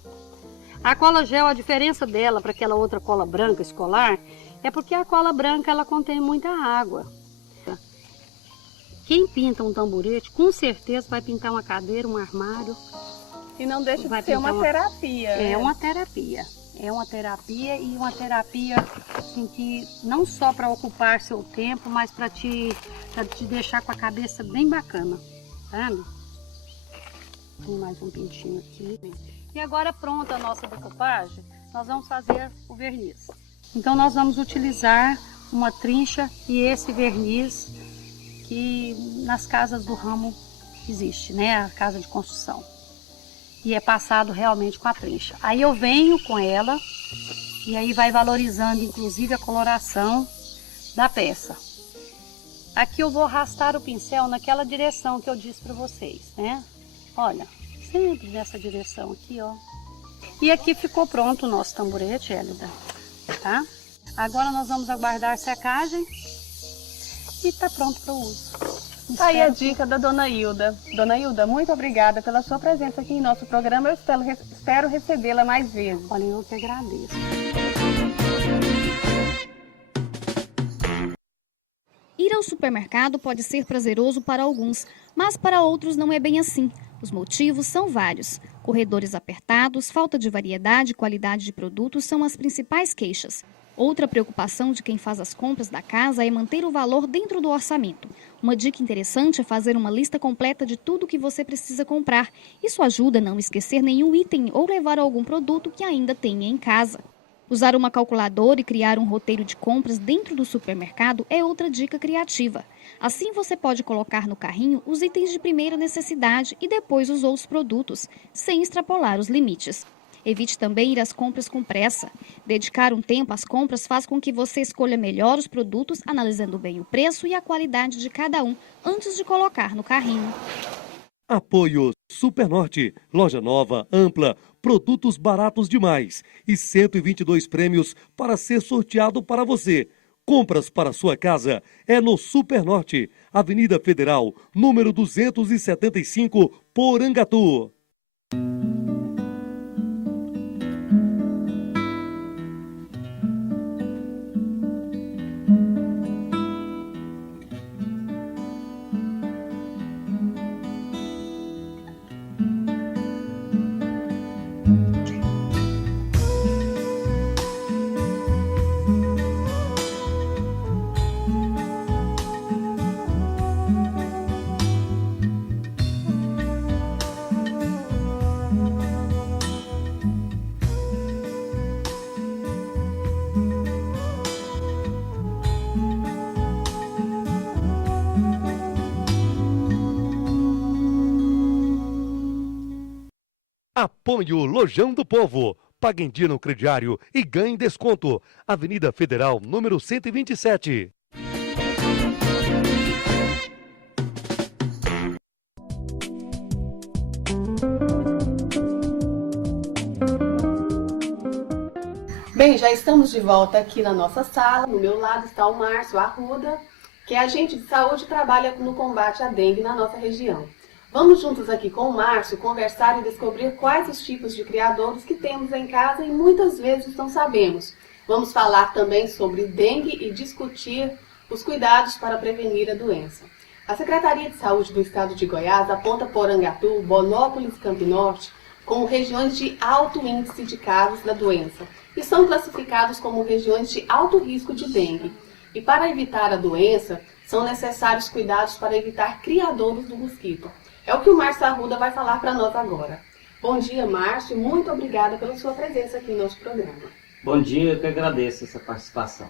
A cola gel, a diferença dela para aquela outra cola branca escolar, é porque a cola branca ela contém muita água. Quem pinta um tamborete, com certeza vai pintar uma cadeira, um armário. E não deixa de ser uma terapia. É uma terapia. É uma terapia e uma terapia em que não só para ocupar seu tempo, mas para te deixar com a cabeça bem bacana, sabe? Tem mais um pintinho aqui. E agora pronta a nossa decopagem, nós vamos fazer o verniz. Então nós vamos utilizar uma trincha e esse verniz que nas casas do ramo existe, né? A casa de construção. E é passado realmente com a trincha. Aí eu venho com ela e aí vai valorizando inclusive a coloração da peça. Aqui eu vou arrastar o pincel naquela direção que eu disse para vocês, né? Olha, sempre nessa direção aqui, ó. E aqui ficou pronto o nosso tamborete, Hélida, tá? Agora nós vamos aguardar a secagem e tá pronto para o uso. Tá aí a dica da Dona Hilda. Dona Hilda, muito obrigada pela sua presença aqui em nosso programa. Eu espero recebê-la mais vezes. Olha, eu que agradeço. Ir ao supermercado pode ser prazeroso para alguns, mas para outros não é bem assim. Os motivos são vários. Corredores apertados, falta de variedade e qualidade de produtos são as principais queixas. Outra preocupação de quem faz as compras da casa é manter o valor dentro do orçamento. Uma dica interessante é fazer uma lista completa de tudo que você precisa comprar. Isso ajuda a não esquecer nenhum item ou levar algum produto que ainda tenha em casa. Usar uma calculadora e criar um roteiro de compras dentro do supermercado é outra dica criativa. Assim você pode colocar no carrinho os itens de primeira necessidade e depois os outros produtos, sem extrapolar os limites. Evite também ir às compras com pressa. Dedicar um tempo às compras faz com que você escolha melhor os produtos, analisando bem o preço e a qualidade de cada um, antes de colocar no carrinho. Apoio Supernorte, loja nova, ampla, produtos baratos demais e 122 prêmios para ser sorteado para você. Compras para sua casa é no Supernorte, Avenida Federal, número 275, Porangatu. Apoio Lojão do Povo. Pague em dia no crediário e ganhe desconto. Avenida Federal, número 127. Bem, já estamos de volta aqui na nossa sala. No meu lado está o Márcio Arruda, que é agente de saúde e trabalha no combate à dengue na nossa região. Vamos juntos aqui com o Márcio conversar e descobrir quais os tipos de criadouros que temos em casa e muitas vezes não sabemos. Vamos falar também sobre dengue e discutir os cuidados para prevenir a doença. A Secretaria de Saúde do Estado de Goiás aponta Porangatu, Bonópolis e Campo Norte como regiões de alto índice de casos da doença e são classificados como regiões de alto risco de dengue. E para evitar a doença, são necessários cuidados para evitar criadouros do mosquito. É o que o Márcio Arruda vai falar para nós agora. Bom dia, Márcio. Muito obrigada pela sua presença aqui no nosso programa. Bom dia, eu que agradeço essa participação.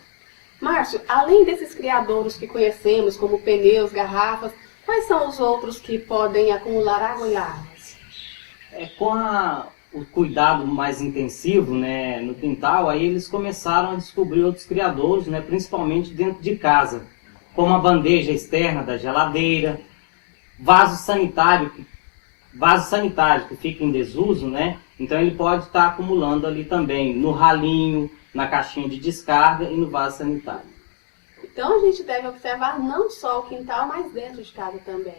Márcio, além desses criadouros que conhecemos, como pneus, garrafas, quais são os outros que podem acumular água e larvas? Com o cuidado mais intensivo, né, no quintal, aí eles começaram a descobrir outros criadouros, né, principalmente dentro de casa, como a bandeja externa da geladeira, vaso sanitário que fica em desuso, né, então ele pode estar acumulando ali também, no ralinho, na caixinha de descarga e no vaso sanitário. Então a gente deve observar não só o quintal, mas dentro de casa também.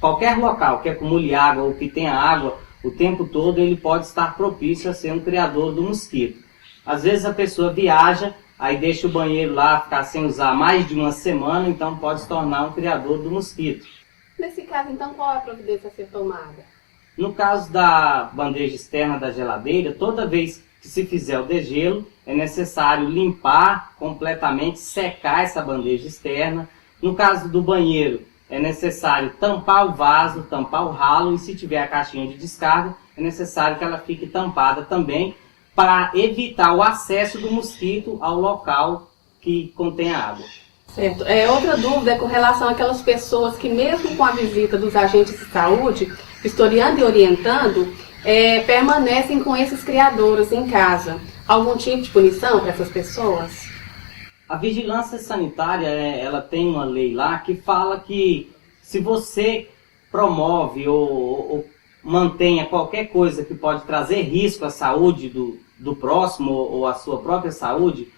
Qualquer local que acumule água ou que tenha água o tempo todo, ele pode estar propício a ser um criador do mosquito. Às vezes a pessoa viaja, aí deixa o banheiro lá, ficar sem usar mais de uma semana, então pode se tornar um criador do mosquito. Nesse caso, então, qual é a providência a ser tomada? No caso da bandeja externa da geladeira, toda vez que se fizer o degelo, é necessário limpar completamente, secar essa bandeja externa. No caso do banheiro, é necessário tampar o vaso, tampar o ralo, e se tiver a caixinha de descarga, é necessário que ela fique tampada também, para evitar o acesso do mosquito ao local que contém a água. Certo. Outra dúvida é com relação àquelas pessoas que, mesmo com a visita dos agentes de saúde, vistoriando e orientando, permanecem com esses criadouros em casa. Algum tipo de punição para essas pessoas? A vigilância sanitária, ela tem uma lei lá que fala que se você promove ou mantenha qualquer coisa que pode trazer risco à saúde do próximo ou à sua própria saúde,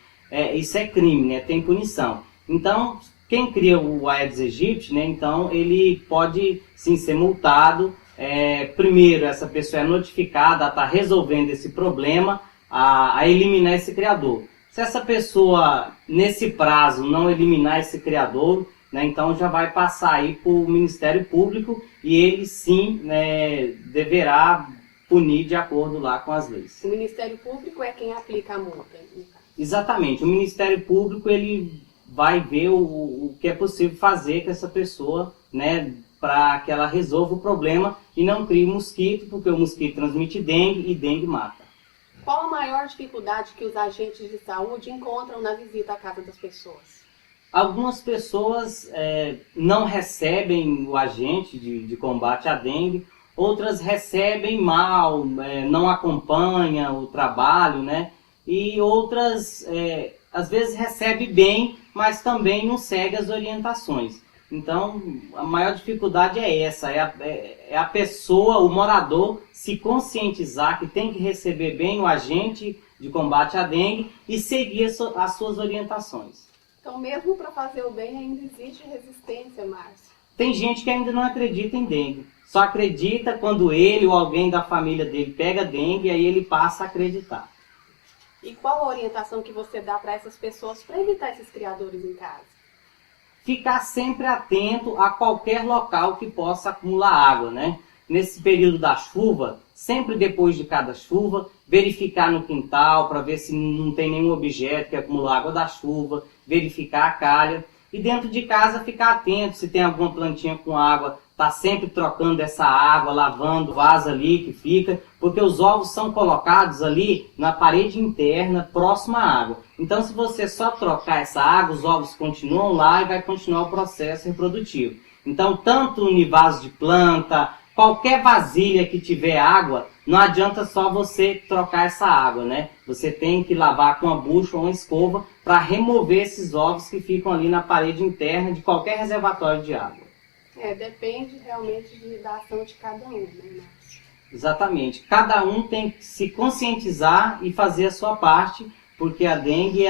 isso é crime, né? Tem punição. Então, quem cria o Aedes aegypti, né? Então ele pode sim ser multado. Primeiro, essa pessoa é notificada a estar resolvendo esse problema, a eliminar esse criador. Se essa pessoa, nesse prazo, não eliminar esse criador, né, então já vai passar aí para o Ministério Público e ele sim, né, deverá punir de acordo lá com as leis. O Ministério Público é quem aplica a multa? Exatamente. O Ministério Público ele vai ver o que é possível fazer com essa pessoa, né, para que ela resolva o problema e não crie mosquito, porque o mosquito transmite dengue e dengue mata. Qual a maior dificuldade que os agentes de saúde encontram na visita à casa das pessoas? Algumas pessoas não recebem o agente de combate à dengue, outras recebem mal, não acompanham o trabalho, né? E outras, às vezes, recebem bem, mas também não seguem as orientações. Então, a maior dificuldade é essa, é a pessoa, o morador, se conscientizar que tem que receber bem o agente de combate à dengue e seguir as suas orientações. Então, mesmo para fazer o bem, ainda existe resistência, Márcio? Tem gente que ainda não acredita em dengue. Só acredita quando ele ou alguém da família dele pega dengue e aí ele passa a acreditar. E qual a orientação que você dá para essas pessoas para evitar esses criadores em casa? Ficar sempre atento a qualquer local que possa acumular água, né? Nesse período da chuva, sempre depois de cada chuva, verificar no quintal para ver se não tem nenhum objeto que acumula água da chuva, verificar a calha. E dentro de casa ficar atento se tem alguma plantinha com água, tá sempre trocando essa água, lavando o vaso ali que fica, porque os ovos são colocados ali na parede interna, próxima à água. Então, se você só trocar essa água, os ovos continuam lá e vai continuar o processo reprodutivo. Então, tanto em vaso de planta, qualquer vasilha que tiver água, não adianta só você trocar essa água, né? Você tem que lavar com uma bucha ou uma escova para remover esses ovos que ficam ali na parede interna de qualquer reservatório de água. Depende realmente da ação de cada um, né, Márcio? Exatamente. Cada um tem que se conscientizar e fazer a sua parte, porque a dengue,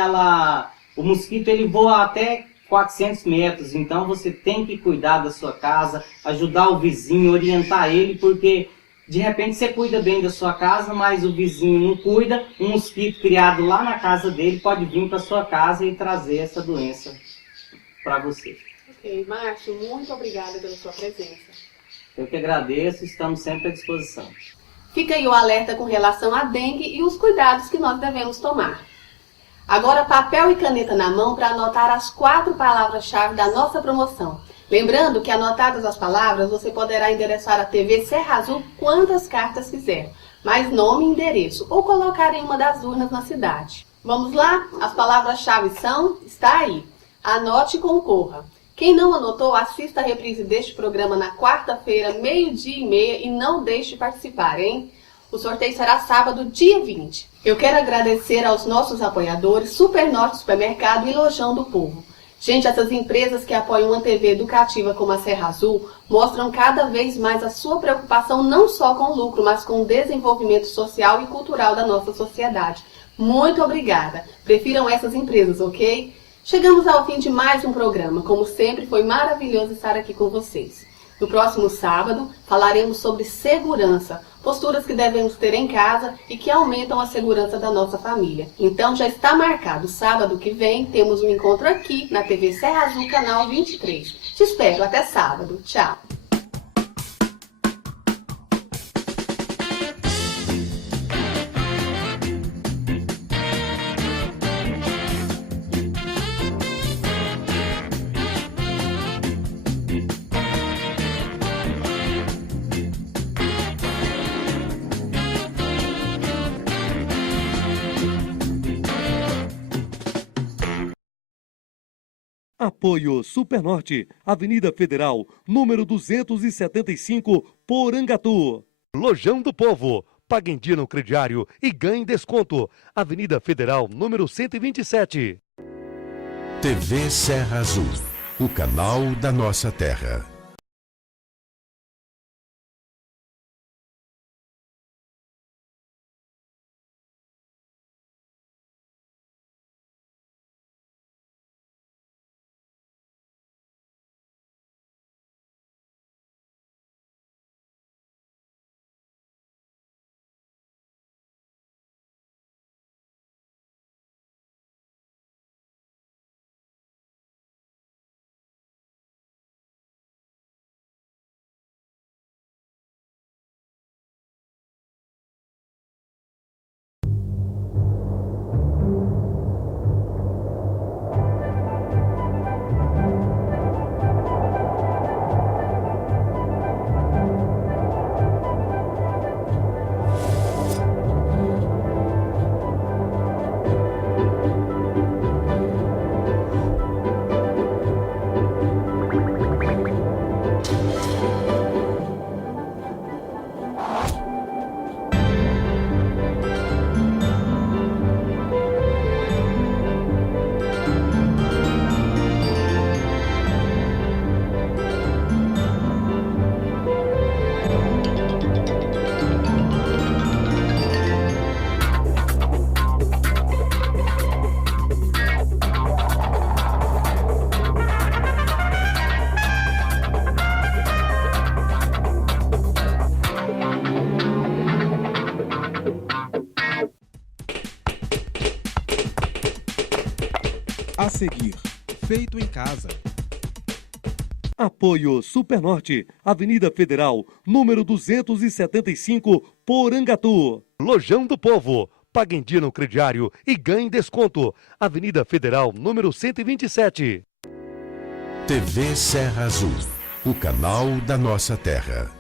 o mosquito ele voa até 400 metros, então você tem que cuidar da sua casa, ajudar o vizinho, orientar ele, porque de repente você cuida bem da sua casa, mas o vizinho não cuida, um mosquito criado lá na casa dele pode vir para sua casa e trazer essa doença para você. Ok, Márcio, muito obrigada pela sua presença. Eu que agradeço, estamos sempre à disposição. Fica aí o alerta com relação à dengue e os cuidados que nós devemos tomar. Agora, papel e caneta na mão para anotar as 4 palavras-chave da nossa promoção. Lembrando que, anotadas as palavras, você poderá endereçar a TV Serra Azul quantas cartas quiser, mais nome e endereço, ou colocar em uma das urnas na cidade. Vamos lá? As palavras-chave são... Está aí. Anote e concorra. Quem não anotou, assista a reprise deste programa na quarta-feira, 12:30, e não deixe de participar, hein? O sorteio será sábado, dia 20. Eu quero agradecer aos nossos apoiadores, Supernorte Supermercado e Lojão do Povo. Gente, essas empresas que apoiam uma TV educativa como a Serra Azul mostram cada vez mais a sua preocupação não só com o lucro, mas com o desenvolvimento social e cultural da nossa sociedade. Muito obrigada. Prefiram essas empresas, ok? Chegamos ao fim de mais um programa. Como sempre, foi maravilhoso estar aqui com vocês. No próximo sábado, falaremos sobre segurança, posturas que devemos ter em casa e que aumentam a segurança da nossa família. Então já está marcado, sábado que vem, temos um encontro aqui na TV Serra Azul, canal 23. Te espero, até sábado. Tchau! Apoio Supernorte, Avenida Federal, número 275, Porangatu. Lojão do Povo, pague em dia no crediário e ganhe desconto. Avenida Federal, número 127. TV Serra Azul, o canal da nossa terra. A seguir, feito em casa. Apoio Supernorte, Avenida Federal, número 275, Porangatu. Lojão do Povo, pague em dia no crediário e ganhe desconto. Avenida Federal, número 127. TV Serra Azul, o canal da nossa terra.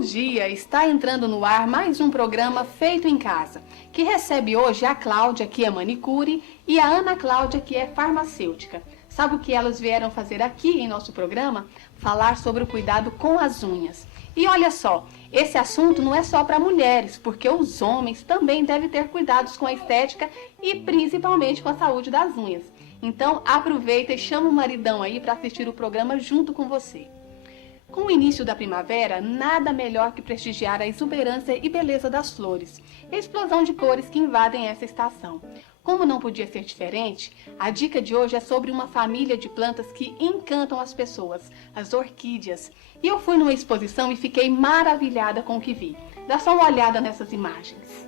Bom dia, está entrando no ar mais um programa Feito em Casa, que recebe hoje a Cláudia, que é manicure, e a Ana Cláudia, que é farmacêutica. Sabe o que elas vieram fazer aqui em nosso programa? Falar sobre o cuidado com as unhas. E olha só, esse assunto não é só para mulheres, porque os homens também devem ter cuidados com a estética e principalmente com a saúde das unhas. Então aproveita e chama o maridão aí para assistir o programa junto com você. Com o início da primavera, nada melhor que prestigiar a exuberância e beleza das flores, e a explosão de cores que invadem essa estação. Como não podia ser diferente, a dica de hoje é sobre uma família de plantas que encantam as pessoas, as orquídeas. E eu fui numa exposição e fiquei maravilhada com o que vi. Dá só uma olhada nessas imagens.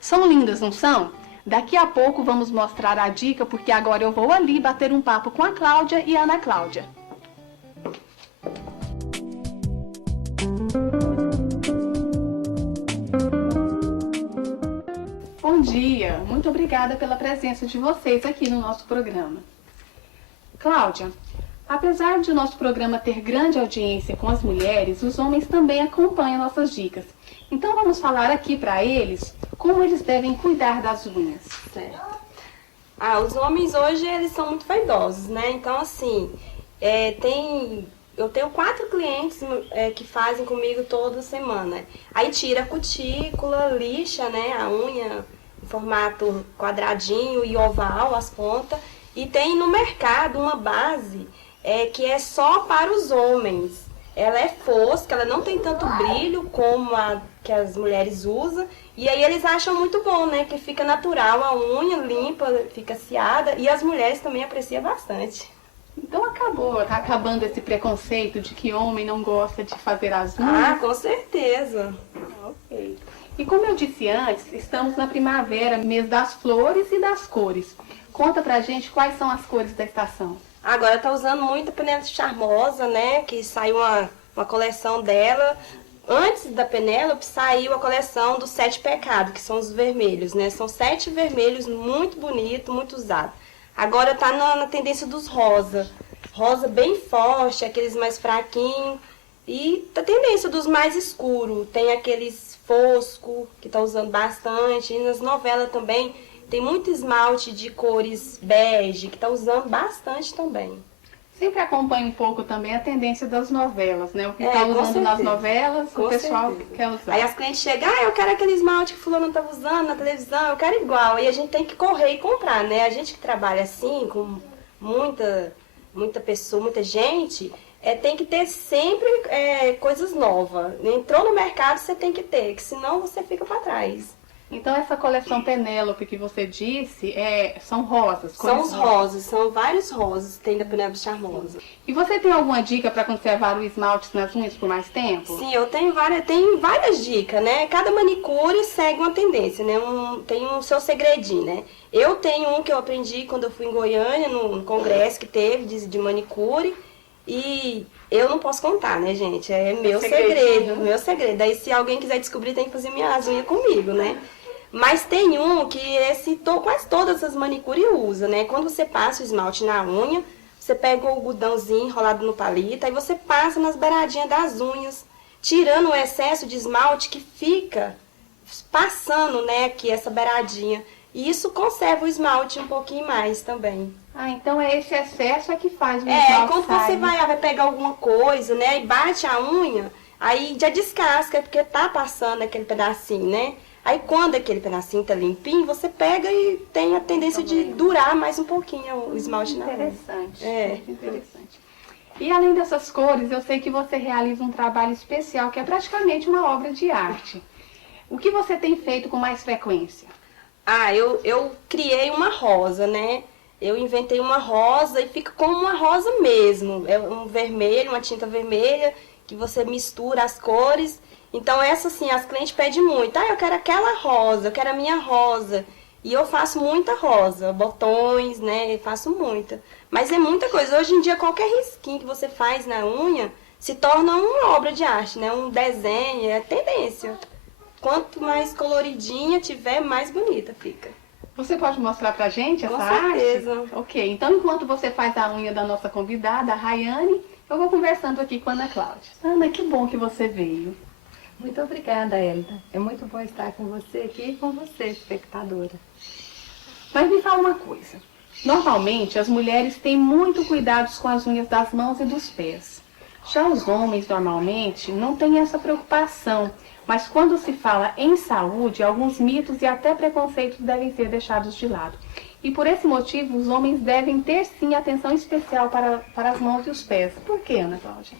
São lindas, não são? Daqui a pouco vamos mostrar a dica, porque agora eu vou ali bater um papo com a Cláudia e a Ana Cláudia. Bom dia, muito obrigada pela presença de vocês aqui no nosso programa. Cláudia, apesar de o nosso programa ter grande audiência com as mulheres, os homens também acompanham nossas dicas. Então vamos falar aqui para eles como eles devem cuidar das unhas. Certo. Os homens hoje eles são muito vaidosos, né? Então assim, eu tenho 4 clientes que fazem comigo toda semana. Aí tira a cutícula, lixa, né, a unha em formato quadradinho e oval, as pontas. E tem no mercado uma base que é só para os homens. Ela é fosca, ela não tem tanto brilho como a que as mulheres usam. E aí eles acham muito bom, né? Que fica natural, a unha limpa, fica aciada. E as mulheres também apreciam bastante. Então tá acabando esse preconceito de que homem não gosta de fazer as unhas? Com certeza. Ok. E como eu disse antes, estamos na primavera, mês das flores e das cores. Conta pra gente quais são as cores da estação. Agora tá usando muito a Penélope Charmosa, né? Que saiu uma coleção dela. Antes da Penélope saiu a coleção dos 7 pecados, que são os vermelhos, né? São 7 vermelhos muito bonitos, muito usados. Agora tá na tendência dos rosa. Rosa bem forte, aqueles mais fraquinhos. E a tendência dos mais escuros. Tem aqueles fosco, que tá usando bastante. E nas novelas também tem muito esmalte de cores bege, que tá usando bastante também. Sempre acompanha um pouco também a tendência das novelas, né? O que tá usando nas novelas, o pessoal quer usar. Aí as clientes chegam, eu quero aquele esmalte que fulano tá usando na televisão, eu quero igual. Aí a gente tem que correr e comprar, né? A gente que trabalha assim, com muita pessoa, muita gente, tem que ter sempre coisas novas. Entrou no mercado, você tem que ter, que senão você fica para trás. Então essa coleção Penélope que você disse, são rosas? São os rosas, são vários rosas que tem da Penélope Charmosa. E você tem alguma dica para conservar o esmalte nas unhas por mais tempo? Sim, eu tenho várias dicas, né? Cada manicure segue uma tendência, né? Tem um seu segredinho, né? Eu tenho um que eu aprendi quando eu fui em Goiânia, num congresso que teve de manicure. E eu não posso contar, né, gente? É meu segredo, meu segredo. Aí se alguém quiser descobrir, tem que fazer minhas unhas comigo, né? Mas tem um que quase todas as manicures usam, né? Quando você passa o esmalte na unha, você pega o algodãozinho enrolado no palito, aí você passa nas beiradinhas das unhas, tirando o excesso de esmalte que fica passando, né, aqui essa beiradinha. E isso conserva o esmalte um pouquinho mais também. Então esse excesso que faz o esmalte quando você vai pegar alguma coisa, né, e bate a unha, aí já descasca, porque tá passando aquele pedacinho, né? Aí quando aquele pedacinho tá limpinho, você pega e tem a tendência de durar mais um pouquinho o esmalte na unha. Interessante. Muito interessante. E além dessas cores, eu sei que você realiza um trabalho especial, que é praticamente uma obra de arte. O que você tem feito com mais frequência? Eu criei uma rosa, né? Eu inventei uma rosa e fica como uma rosa mesmo. É um vermelho, uma tinta vermelha, que você mistura as cores. Então essa assim, as clientes pedem muito. Eu quero aquela rosa, eu quero a minha rosa. E eu faço muita rosa, botões, né? Eu faço muita. Mas é muita coisa. Hoje em dia, qualquer risquinho que você faz na unha se torna uma obra de arte, né? Um desenho, é tendência. Quanto mais coloridinha tiver, mais bonita fica. Você pode mostrar pra gente essa Com arte? certeza. Ok, então enquanto você faz a unha da nossa convidada, a Rayane, eu vou conversando aqui com a Ana Cláudia. Ana, que bom que você veio. Muito obrigada, Elida. É muito bom estar com você aqui e com você, espectadora. Mas me fala uma coisa. Normalmente, as mulheres têm muito cuidado com as unhas das mãos e dos pés. Já os homens, normalmente, não têm essa preocupação. Mas quando se fala em saúde, alguns mitos e até preconceitos devem ser deixados de lado. E por esse motivo, os homens devem ter, sim, atenção especial para as mãos e os pés. Por que, Ana Cláudia?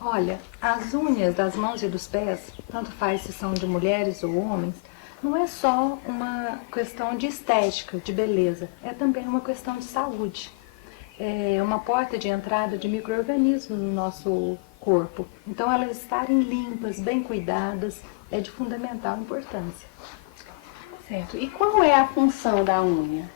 Olha, as unhas das mãos e dos pés, tanto faz se são de mulheres ou homens, não é só uma questão de estética, de beleza, é também uma questão de saúde. É uma porta de entrada de micro-organismos no nosso corpo. Então, elas estarem limpas, bem cuidadas, é de fundamental importância. Certo. E qual é a função da unha?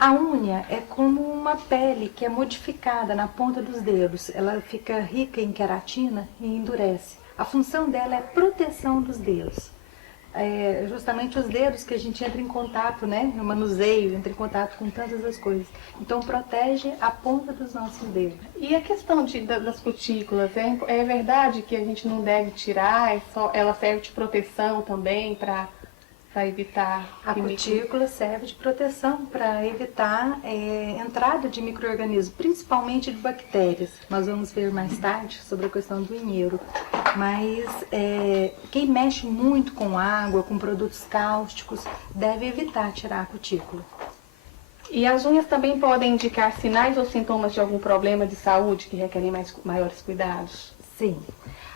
A unha é como uma pele que é modificada na ponta dos dedos. Ela fica rica em queratina e endurece. A função dela é proteção dos dedos. É justamente os dedos que a gente entra em contato, né? No manuseio, entra em contato com tantas as coisas. Então, protege a ponta dos nossos dedos. E a questão das cutículas, é verdade que a gente não deve tirar? Ela serve de proteção também para evitar... A cutícula serve de proteção para evitar entrada de micro-organismos, principalmente de bactérias. Nós vamos ver mais tarde sobre a questão do inheiro. Mas quem mexe muito com água, com produtos cáusticos, deve evitar tirar a cutícula. E as unhas também podem indicar sinais ou sintomas de algum problema de saúde que requerem maiores cuidados? Sim.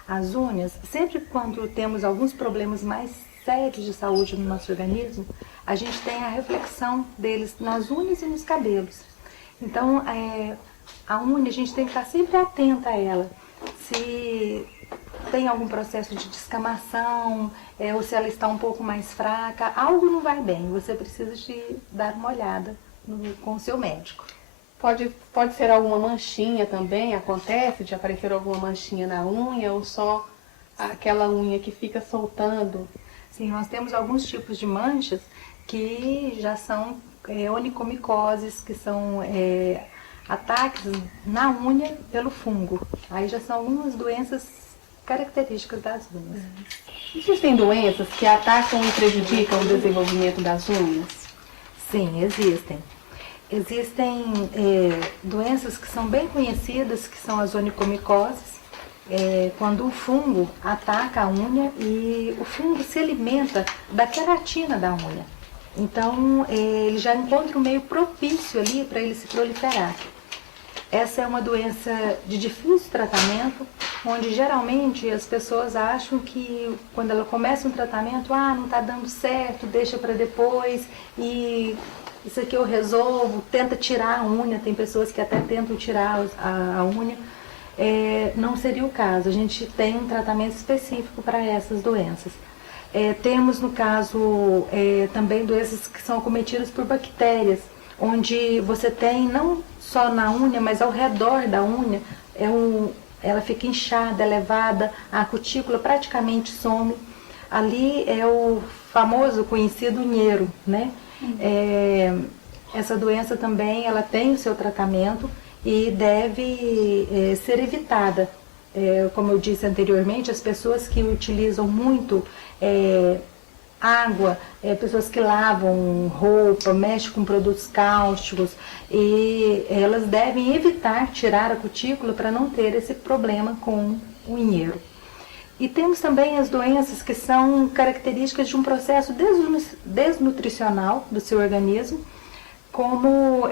As unhas, sempre quando temos alguns problemas mais sérios de saúde no nosso organismo, a gente tem a reflexão deles nas unhas e nos cabelos. Então, a unha, a gente tem que estar sempre atenta a ela. Se tem algum processo de descamação, ou se ela está um pouco mais fraca, algo não vai bem, você precisa de dar uma olhada com o seu médico. Pode ser alguma manchinha também, acontece de aparecer alguma manchinha na unha, ou só aquela unha que fica soltando? Sim, nós temos alguns tipos de manchas que já são onicomicoses, que são ataques na unha pelo fungo. Aí já são algumas doenças características das unhas. Existem doenças que atacam e prejudicam o desenvolvimento das unhas? Sim, existem. Existem doenças que são bem conhecidas, que são as onicomicoses. Quando o fungo ataca a unha e o fungo se alimenta da queratina da unha. Então, ele já encontra um meio propício ali para ele se proliferar. Essa é uma doença de difícil tratamento, onde geralmente as pessoas acham que quando ela começa um tratamento, não está dando certo, deixa para depois, e isso aqui eu resolvo, tenta tirar a unha, tem pessoas que até tentam tirar a unha. Não seria o caso, a gente tem um tratamento específico para essas doenças. Temos, no caso, também doenças que são acometidas por bactérias, onde você tem não só na unha, mas ao redor da unha, ela fica inchada, elevada, a cutícula praticamente some. Ali é o famoso conhecido unheiro, né? Essa doença também, ela tem o seu tratamento e deve ser evitada. Como eu disse anteriormente, as pessoas que utilizam muito água, pessoas que lavam roupa, mexem com produtos cáusticos, e elas devem evitar tirar a cutícula para não ter esse problema com o inheiro. E temos também as doenças que são características de um processo desnutricional do seu organismo, como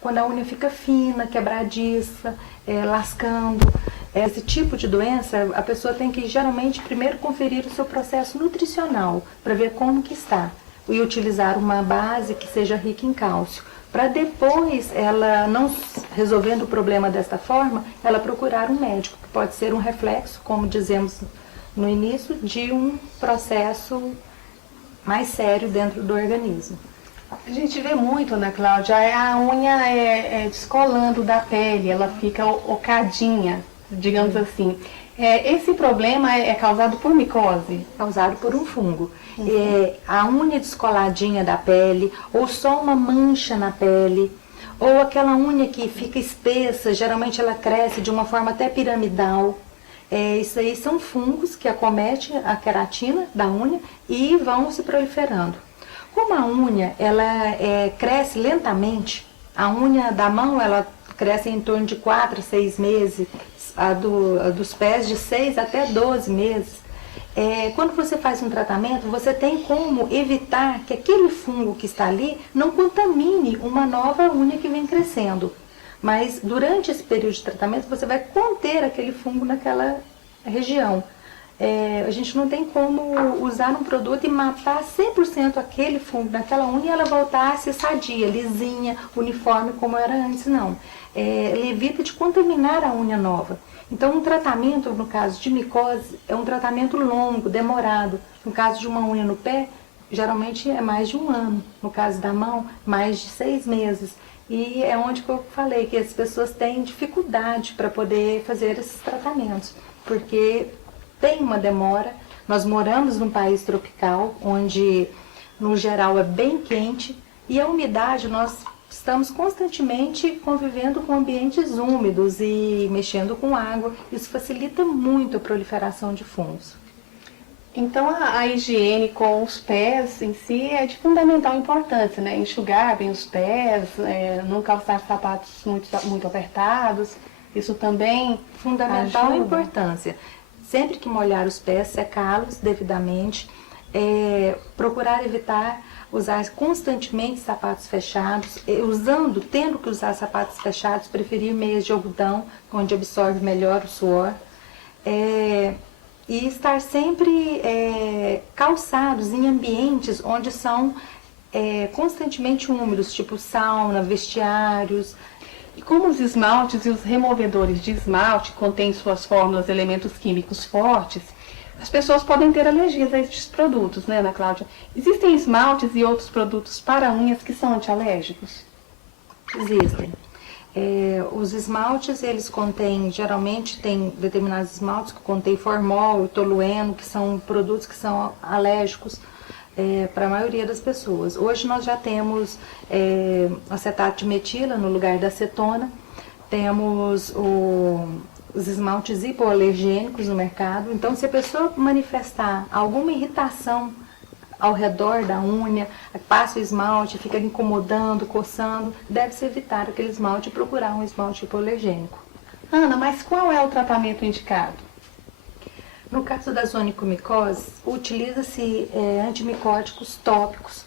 quando a unha fica fina, quebradiça, lascando. Esse tipo de doença, a pessoa tem que geralmente primeiro conferir o seu processo nutricional, para ver como que está, e utilizar uma base que seja rica em cálcio, para depois, ela não resolvendo o problema desta forma, ela procurar um médico, que pode ser um reflexo, como dizemos no início, de um processo mais sério dentro do organismo. A gente vê muito, Ana Cláudia, a unha descolando da pele, ela fica ocadinha, digamos assim. Esse problema é causado por micose? Causado por um fungo. A unha descoladinha da pele, ou só uma mancha na pele, ou aquela unha que fica espessa, geralmente ela cresce de uma forma até piramidal. Isso aí são fungos que acometem a queratina da unha e vão se proliferando. Como a unha ela cresce lentamente, a unha da mão ela cresce em torno de 4 a 6 meses, a dos pés de 6 até 12 meses. Quando você faz um tratamento, você tem como evitar que aquele fungo que está ali não contamine uma nova unha que vem crescendo. Mas durante esse período de tratamento, você vai conter aquele fungo naquela região. A gente não tem como usar um produto e matar 100% aquele fungo naquela unha e ela voltar a ser sadia, lisinha, uniforme como era antes, não. Ele evita de contaminar a unha nova. Então, um tratamento, no caso de micose, é um tratamento longo, demorado. No caso de uma unha no pé, geralmente é mais de 1 ano. No caso da mão, mais de 6 meses. E é onde que eu falei que as pessoas têm dificuldade para poder fazer esses tratamentos, porque tem uma demora. Nós moramos num país tropical, onde no geral é bem quente, e a umidade, nós estamos constantemente convivendo com ambientes úmidos e mexendo com água. Isso facilita muito a proliferação de fungos. Então a higiene com os pés em si é de fundamental importância, né? Enxugar bem os pés, não calçar sapatos muito apertados, isso também fundamental ajuda. Importância. Sempre que molhar os pés, secá-los devidamente, procurar evitar usar constantemente sapatos fechados, tendo que usar sapatos fechados, preferir meias de algodão, onde absorve melhor o suor. E estar sempre calçados em ambientes onde são constantemente úmidos, tipo sauna, vestiários. E como os esmaltes e os removedores de esmalte contêm suas fórmulas elementos químicos fortes, as pessoas podem ter alergias a estes produtos, né, Ana Cláudia? Existem esmaltes e outros produtos para unhas que são antialérgicos? Existem. Os esmaltes, eles contêm, geralmente tem determinados esmaltes que contêm formol e tolueno, que são produtos que são alérgicos para a maioria das pessoas. Hoje nós já temos acetato de metila no lugar da acetona, temos os esmaltes hipoalergênicos no mercado. Então, se a pessoa manifestar alguma irritação ao redor da unha, passa o esmalte, fica incomodando, coçando, deve-se evitar aquele esmalte e procurar um esmalte hipoalergênico. Ana, mas qual é o tratamento indicado? No caso das onychomicoses, utiliza-se antimicóticos tópicos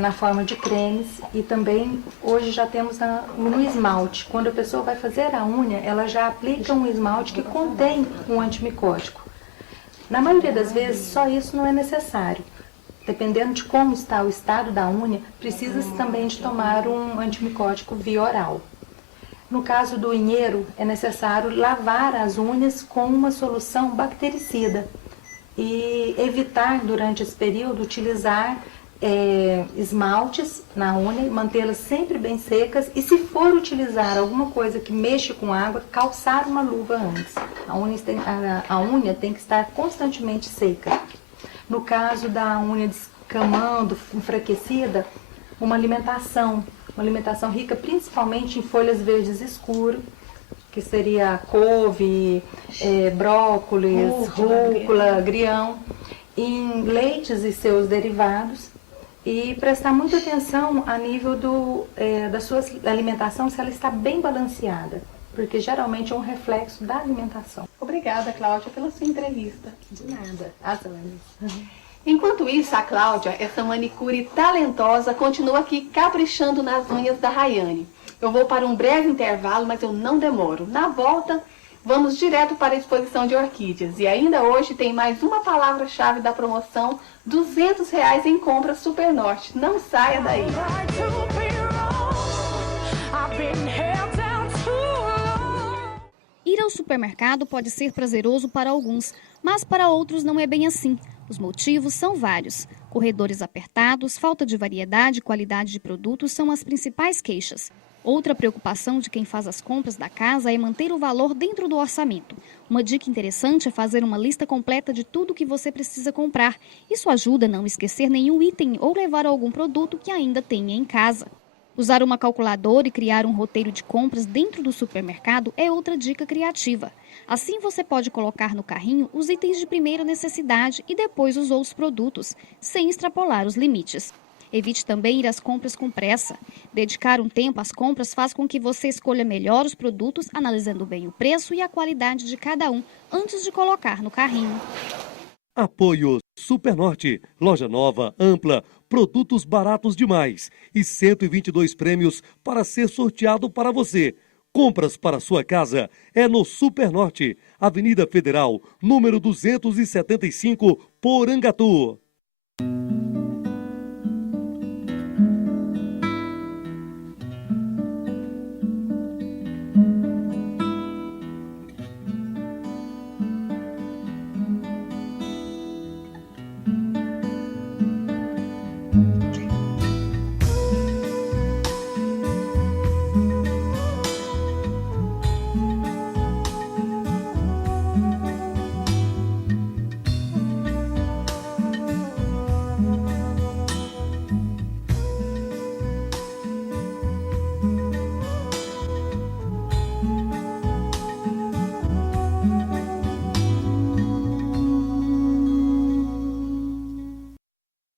na forma de cremes e também hoje já temos no esmalte. Quando a pessoa vai fazer a unha, ela já aplica um esmalte que contém um antimicótico. Na maioria das vezes, só isso não é necessário. Dependendo de como está o estado da unha, precisa-se também de tomar um antimicótico via oral. No caso do unheiro, é necessário lavar as unhas com uma solução bactericida e evitar, durante esse período, utilizar esmaltes na unha, mantê-las sempre bem secas e, se for utilizar alguma coisa que mexe com água, calçar uma luva antes. A unha tem que estar constantemente seca. No caso da unha descamando, enfraquecida, uma alimentação rica principalmente em folhas verdes escuras, que seria couve, brócolis, rúcula, agrião, em leites e seus derivados, e prestar muita atenção a nível da sua alimentação, se ela está bem balanceada, porque geralmente é um reflexo da alimentação. Obrigada, Cláudia, pela sua entrevista. De nada. Enquanto isso, a Cláudia, essa manicure talentosa, continua aqui caprichando nas unhas da Rayane. Eu vou para um breve intervalo, mas eu não demoro. Na volta, vamos direto para a exposição de orquídeas. E ainda hoje tem mais uma palavra-chave da promoção, R$200 em compra Supernorte. Não saia daí. Ir ao supermercado pode ser prazeroso para alguns, mas para outros não é bem assim. Os motivos são vários. Corredores apertados, falta de variedade e qualidade de produtos são as principais queixas. Outra preocupação de quem faz as compras da casa é manter o valor dentro do orçamento. Uma dica interessante é fazer uma lista completa de tudo que você precisa comprar. Isso ajuda a não esquecer nenhum item ou levar algum produto que ainda tenha em casa. Usar uma calculadora e criar um roteiro de compras dentro do supermercado é outra dica criativa. Assim você pode colocar no carrinho os itens de primeira necessidade e depois os outros produtos, sem extrapolar os limites. Evite também ir às compras com pressa. Dedicar um tempo às compras faz com que você escolha melhor os produtos, analisando bem o preço e a qualidade de cada um, antes de colocar no carrinho. Apoio Supernorte, loja nova, ampla, produtos baratos demais e 122 prêmios para ser sorteado para você. Compras para sua casa é no Supernorte, Avenida Federal, número 275, Porangatu.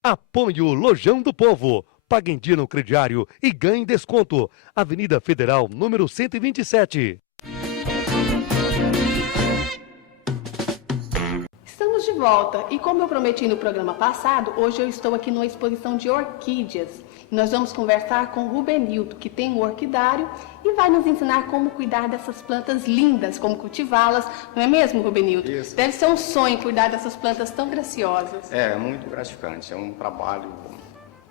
Apoio Lojão do Povo. Pague em dia no crediário e ganhe desconto. Avenida Federal, número 127. Estamos de volta e como eu prometi no programa passado, hoje eu estou aqui numa exposição de orquídeas. Nós vamos conversar com o Rubenildo, que tem um orquidário e vai nos ensinar como cuidar dessas plantas lindas, como cultivá-las. Não é mesmo, Rubenildo? Isso. Deve ser um sonho cuidar dessas plantas tão graciosas. É muito gratificante, é um trabalho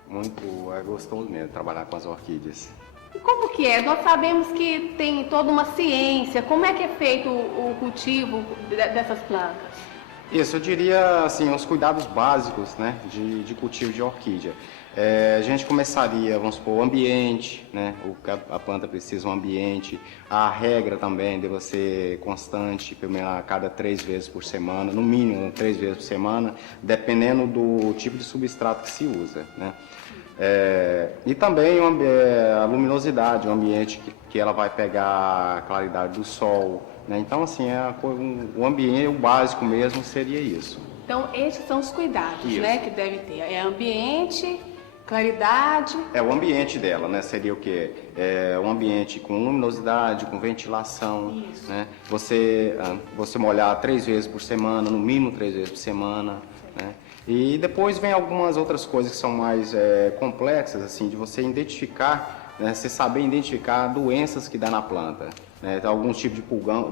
muito gostoso mesmo, trabalhar com as orquídeas. E como que é? Nós sabemos que tem toda uma ciência. Como é que é feito o cultivo dessas plantas? Isso, eu diria assim, os cuidados básicos, né, de cultivo de orquídea. A gente começaria, vamos supor, o ambiente, né, a planta precisa de um ambiente, a regra também deve ser constante, pelo menos a cada 3 vezes por semana, no mínimo 3 vezes por semana, dependendo do tipo de substrato que se usa, né. E também a luminosidade, o ambiente que ela vai pegar a claridade do sol, né? Então, assim, o ambiente, o básico mesmo seria isso. Então, esses são os cuidados, né, que deve ter. É ambiente, claridade. O ambiente dela, né? Seria o quê? Um ambiente com luminosidade, com ventilação, né? Você molhar 3 vezes por semana, no mínimo 3 vezes por semana, né? E depois vem algumas outras coisas que são mais complexas, assim, de você identificar, né? Você saber identificar doenças que dá na planta, né? Tem alguns tipos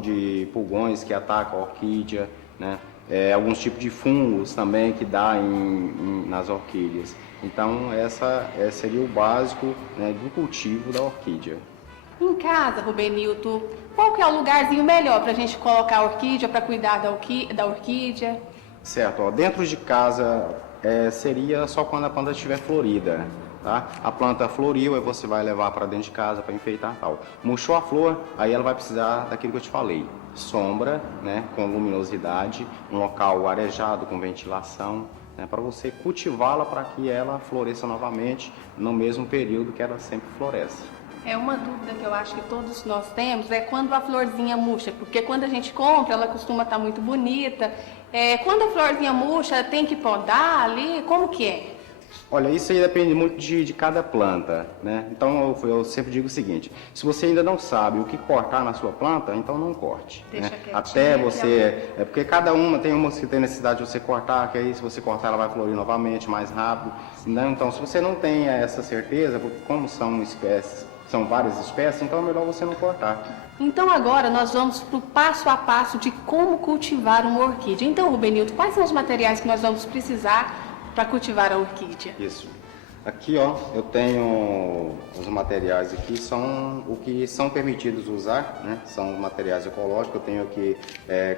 de pulgões que atacam a orquídea, né? Alguns tipos de fungos também que dá nas orquídeas. Então, seria o básico, né, do cultivo da orquídea. Em casa, Rubenildo, qual que é o lugarzinho melhor para a gente colocar a orquídea, para cuidar da orquídea? Certo, dentro de casa seria só quando a planta estiver florida, tá? A planta floriu, aí você vai levar para dentro de casa para enfeitar e tal. Murchou a flor, aí ela vai precisar daquilo que eu te falei. Sombra, né, com luminosidade, um local arejado com ventilação, né, para você cultivá-la para que ela floresça novamente no mesmo período que ela sempre floresce. Uma dúvida que eu acho que todos nós temos é quando a florzinha murcha, porque quando a gente compra, ela costuma estar muito bonita. Quando a florzinha murcha, tem que podar ali? Como que é? Olha, isso aí depende muito de cada planta, né? Então eu sempre digo o seguinte: se você ainda não sabe o que cortar na sua planta, então não corte. Deixa né? quietinho, até você. Porque cada uma tem umas que tem necessidade de você cortar, que aí se você cortar ela vai florir novamente mais rápido. Né? Então, se você não tem essa certeza, porque como são várias espécies, então é melhor você não cortar. Então agora nós vamos para o passo a passo de como cultivar uma orquídea. Então, Rubenildo, quais são os materiais que nós vamos precisar para cultivar a orquídea? Isso. Aqui, ó, eu tenho os materiais aqui, são o que são permitidos usar, né? São materiais ecológicos. Eu tenho aqui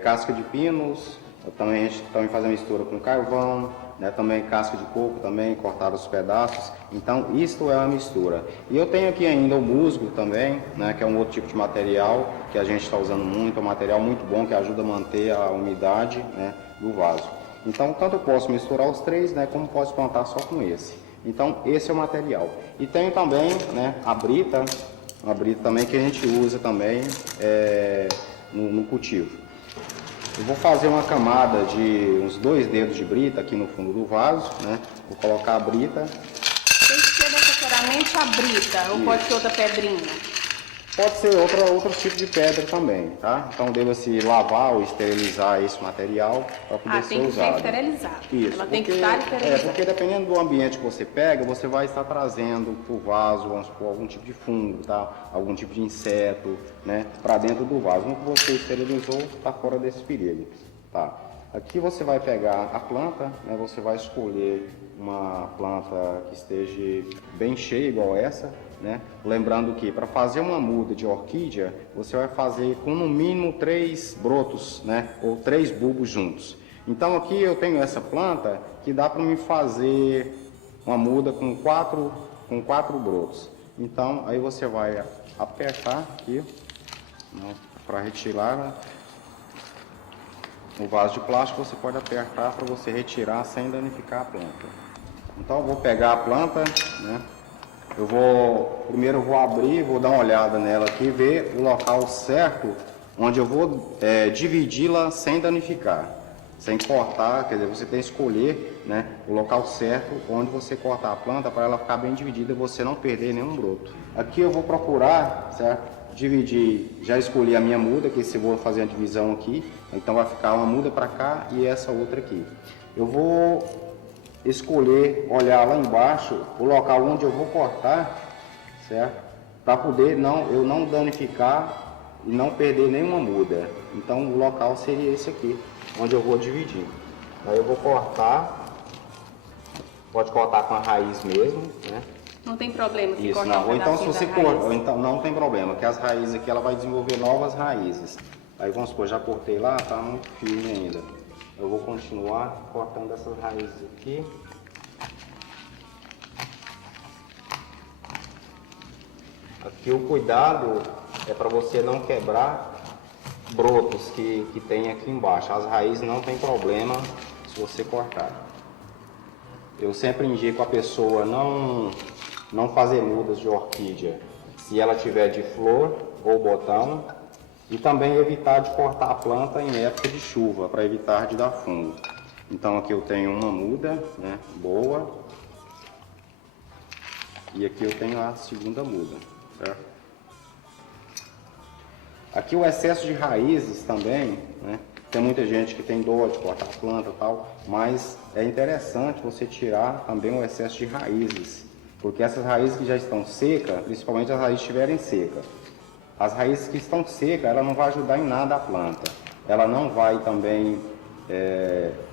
casca de pinos, a gente também faz uma mistura com carvão, né, também casca de coco, também cortar os pedaços. Então, isto é uma mistura. E eu tenho aqui ainda o musgo também, né, que é um outro tipo de material que a gente está usando muito, é um material muito bom que ajuda a manter a umidade, né, do vaso. Então, tanto eu posso misturar os três, né, como posso plantar só com esse. Então, esse é o material. E tenho também, né, a brita também que a gente usa também no cultivo. Eu vou fazer uma camada de uns 2 dedos de brita aqui no fundo do vaso, né? Vou colocar a brita. Tem que ser necessariamente a brita, ou pode ser outra pedrinha? Pode ser outro tipo de pedra também, tá? Então deva-se lavar ou esterilizar esse material para poder ser usado. Tem que ser esterilizado. Isso, ela tem que estar esterilizada. Porque dependendo do ambiente que você pega, você vai estar trazendo para o vaso, vamos supor, algum tipo de fungo, tá? Algum tipo de inseto, né? Para dentro do vaso. No que você esterilizou, está fora desse perigo, tá? Aqui você vai pegar a planta, né? Você vai escolher uma planta que esteja bem cheia, igual essa, né? Lembrando que para fazer uma muda de orquídea, você vai fazer com no mínimo 3 brotos, né? Ou 3 bulbos juntos. Então aqui eu tenho essa planta que dá para me fazer uma muda com 4 brotos. Então aí você vai apertar aqui, né? Para retirar o vaso de plástico, você pode apertar para você retirar sem danificar a planta. Então eu vou pegar a planta, né? Primeiro eu vou abrir, vou dar uma olhada nela aqui, ver o local certo onde eu vou dividi-la sem danificar, sem cortar. Quer dizer, você tem que escolher, né, o local certo onde você cortar a planta para ela ficar bem dividida e você não perder nenhum broto. Aqui eu vou procurar, certo, dividir, já escolhi a minha muda, que se eu vou fazer a divisão aqui, então vai ficar uma muda para cá e essa outra aqui. Eu vou escolher, olhar lá embaixo o local onde eu vou cortar, certo? Para poder eu não danificar e não perder nenhuma muda. Então o local seria esse aqui, onde eu vou dividir. Aí eu vou cortar, pode cortar com a raiz mesmo, né? Não tem problema se Isso, cortar não. Ou então se você corta, ou então não tem problema, que as raízes aqui ela vai desenvolver novas raízes. Aí vamos supor, já cortei lá, tá muito firme ainda. Eu vou continuar cortando essas raízes aqui. Aqui o cuidado é para você não quebrar brotos que tem aqui embaixo. As raízes não tem problema se você cortar. Eu sempre indico a pessoa não fazer mudas de orquídea se ela tiver de flor ou botão, e também evitar de cortar a planta em época de chuva, para evitar de dar fungo. Então aqui eu tenho uma muda, né, boa, e aqui eu tenho a segunda muda, certo? Aqui o excesso de raízes também, né, tem muita gente que tem dor de cortar a planta e tal, mas é interessante você tirar também o excesso de raízes, porque essas raízes que já estão secas, principalmente as raízes estiverem secas, as raízes que estão secas, ela não vai ajudar em nada a planta. Ela não vai também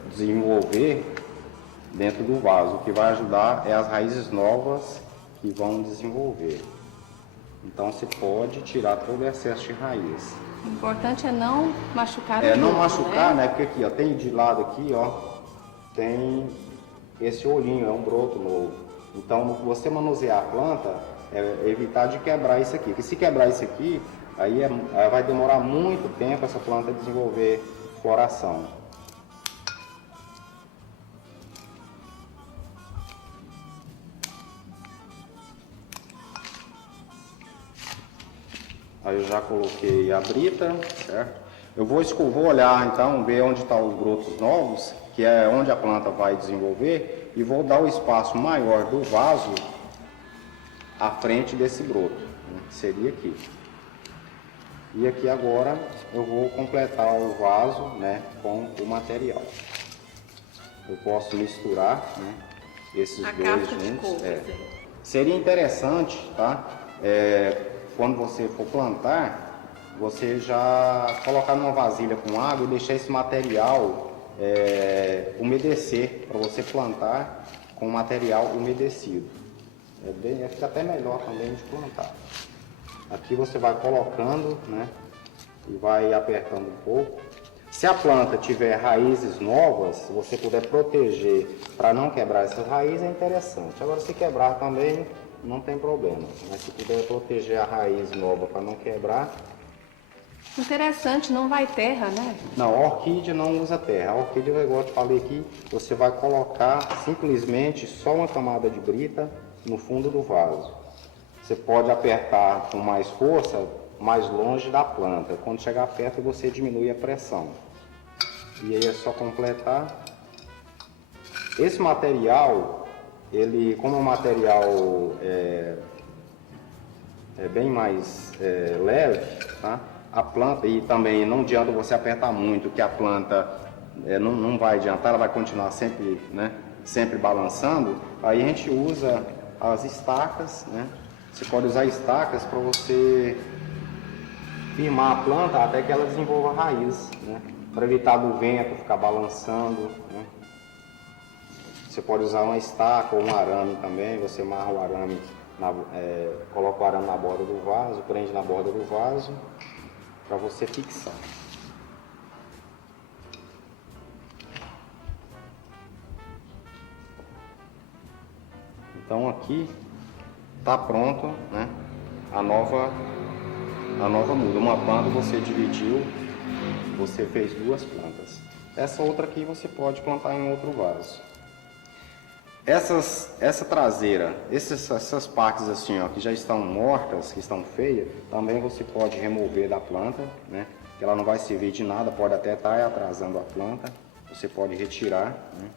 desenvolver dentro do vaso. O que vai ajudar é as raízes novas que vão desenvolver. Então você pode tirar todo o excesso de raiz. O importante é não machucar o não broto, machucar, né? Porque aqui, ó, tem de lado aqui, ó, tem esse olhinho, é um broto novo. Então, no que você manusear a planta, evitar de quebrar isso aqui. Porque se quebrar isso aqui, aí vai demorar muito tempo essa planta desenvolver floração. Aí eu já coloquei a brita, certo? Eu vou olhar então, ver onde estão os brotos novos, que é onde a planta vai desenvolver, e vou dar o espaço maior do vaso à frente desse broto, né, que seria aqui. E aqui agora eu vou completar o vaso, né, com o material. Eu posso misturar, né, esses dois juntos. Seria interessante, tá? Quando você for plantar, você já colocar numa vasilha com água e deixar esse material umedecer, para você plantar com o material umedecido. Fica até melhor também de plantar. Aqui você vai colocando, né, e vai apertando um pouco. Se a planta tiver raízes novas, se você puder proteger para não quebrar essas raízes, é interessante. Agora, se quebrar também, não tem problema. Mas se puder proteger a raiz nova para não quebrar... Interessante, não vai terra, né? Não, a orquídea não usa terra. A orquídea, igual eu te falei aqui, você vai colocar simplesmente só uma camada de brita no fundo do vaso. Você pode apertar com mais força, mais longe da planta. Quando chegar perto, você diminui a pressão. E aí é só completar. Esse material, ele, como é um material bem mais leve, tá? A planta, e também não adianta você apertar muito, que a planta não vai adiantar, ela vai continuar sempre, né, sempre balançando. Aí a gente usa as estacas, né? Você pode usar estacas para você firmar a planta até que ela desenvolva raiz, né? Para evitar do vento ficar balançando, né? Você pode usar uma estaca ou um arame também, você amarra o arame, coloca o arame na borda do vaso, prende na borda do vaso, para você fixar. Então aqui está pronto, né, a nova muda. Uma planta você dividiu, você fez 2 plantas. Essa outra aqui você pode plantar em outro vaso. Essa traseira, essas partes assim, ó, que já estão mortas, que estão feias, também você pode remover da planta, né? Que ela não vai servir de nada, pode até estar atrasando a planta. Você pode retirar, né?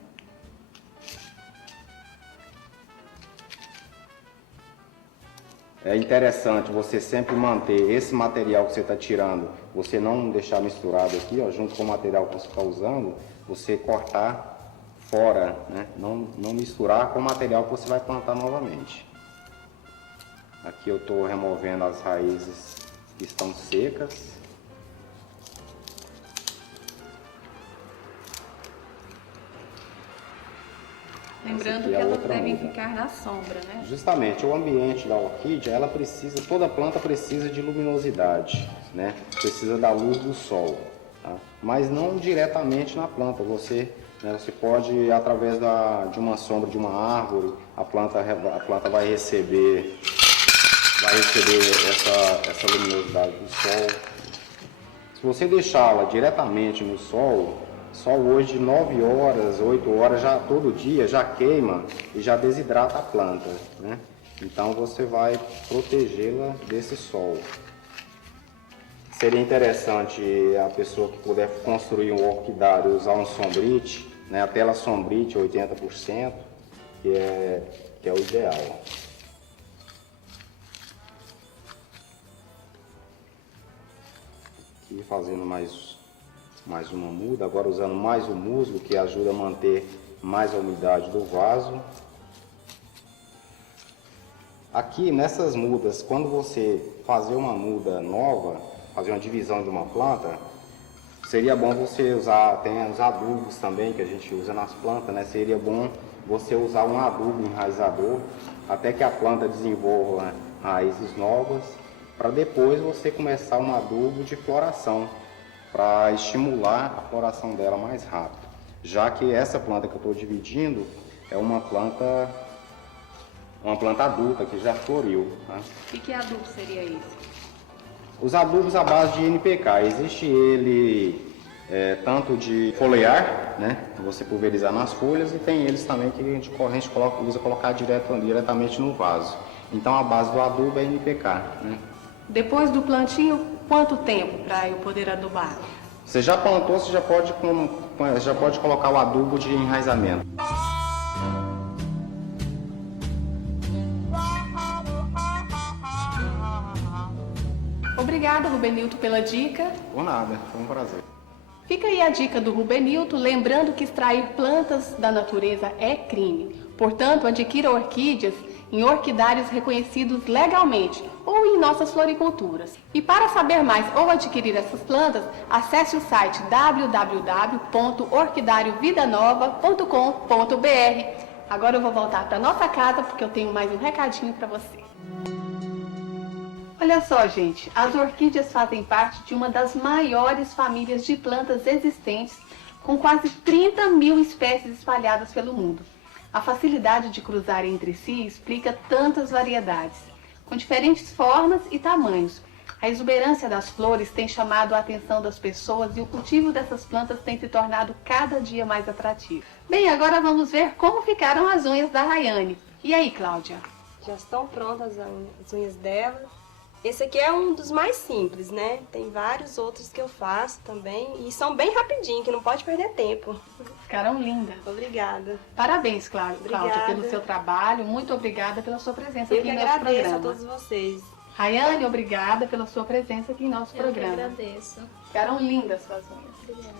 É interessante você sempre manter esse material que você está tirando, você não deixar misturado aqui, ó, junto com o material que você está usando, você cortar fora, né? Não misturar com o material que você vai plantar novamente. Aqui eu estou removendo as raízes que estão secas. Lembrando que elas devem ficar na sombra, né? Justamente, o ambiente da orquídea, ela precisa, toda planta precisa de luminosidade, né? Precisa da luz do sol, tá? Mas não diretamente na planta, você pode, através de uma sombra de uma árvore, a planta vai receber essa luminosidade do sol. Se você deixá-la diretamente no sol hoje 9 horas, 8 horas, todo dia já queima e já desidrata a planta, né? Então você vai protegê-la desse sol. Seria interessante a pessoa que puder construir um orquidário usar um sombrite, né? A tela sombrite 80%, que é o ideal. Aqui fazendo mais uma muda, agora usando mais o musgo, que ajuda a manter mais a umidade do vaso. Aqui nessas mudas, quando você fazer uma muda nova, fazer uma divisão de uma planta, seria bom você usar, tem os adubos também que a gente usa nas plantas, né? Seria bom você usar um adubo enraizador até que a planta desenvolva raízes novas, para depois você começar um adubo de floração, para estimular a floração dela mais rápido. Já que essa planta que eu estou dividindo é uma planta adulta que já floriu, tá? E que adubo seria esse? Os adubos à base de NPK, existe ele tanto de foliar, né, você pulverizar nas folhas, e tem eles também que a gente usa colocar diretamente no vaso. Então a base do adubo é NPK, né? Depois do plantio, quanto tempo para eu poder adubar? Você já plantou, você já pode colocar o adubo de enraizamento. Obrigada, Rubenilton, pela dica. Por nada, foi um prazer. Fica aí a dica do Rubenilton, lembrando que extrair plantas da natureza é crime. Portanto, adquira orquídeas em orquidários reconhecidos legalmente ou em nossas floriculturas. E para saber mais ou adquirir essas plantas, acesse o site www.orquidáriovidanova.com.br. Agora eu vou voltar para nossa casa porque eu tenho mais um recadinho para você. Olha só, gente, as orquídeas fazem parte de uma das maiores famílias de plantas existentes, com quase 30 mil espécies espalhadas pelo mundo. A facilidade de cruzar entre si explica tantas variedades, com diferentes formas e tamanhos. A exuberância das flores tem chamado a atenção das pessoas e o cultivo dessas plantas tem se tornado cada dia mais atrativo. Bem, agora vamos ver como ficaram as unhas da Rayane. E aí, Cláudia? Já estão prontas as unhas dela. Esse aqui é um dos mais simples, né? Tem vários outros que eu faço também e são bem rapidinho, que não pode perder tempo. Ficaram lindas. Obrigada. Parabéns, Cláudia, pelo seu trabalho. Muito obrigada pela sua presença aqui em nosso programa. Eu que agradeço a todos vocês. Rayane, obrigada pela sua presença aqui em nosso programa. Eu que agradeço. Ficaram lindas suas unhas. Obrigada.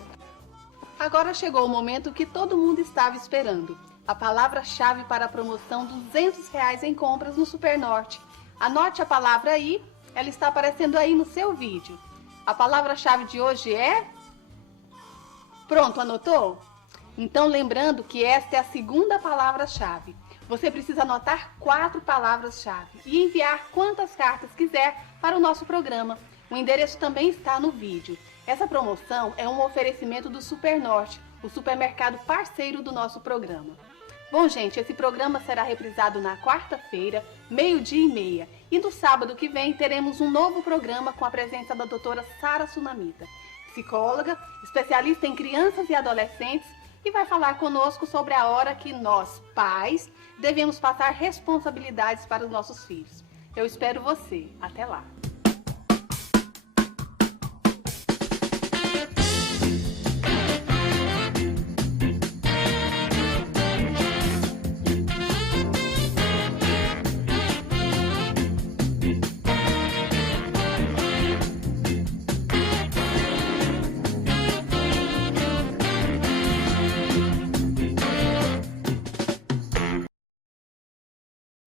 Agora chegou o momento que todo mundo estava esperando. A palavra-chave para a promoção R$200 em compras no Supernorte. Anote a palavra aí, ela está aparecendo aí no seu vídeo. A palavra-chave de hoje é... Pronto, anotou? Então lembrando que esta é a segunda palavra-chave. Você precisa anotar 4 palavras-chave e enviar quantas cartas quiser para o nosso programa. O endereço também está no vídeo. Essa promoção é um oferecimento do Supernorte, o supermercado parceiro do nosso programa. Bom, gente, esse programa será reprisado na quarta-feira, 12:30. E no sábado que vem teremos um novo programa com a presença da doutora Sara Sunamita, psicóloga, especialista em crianças e adolescentes, e vai falar conosco sobre a hora que nós, pais, devemos passar responsabilidades para os nossos filhos. Eu espero você. Até lá.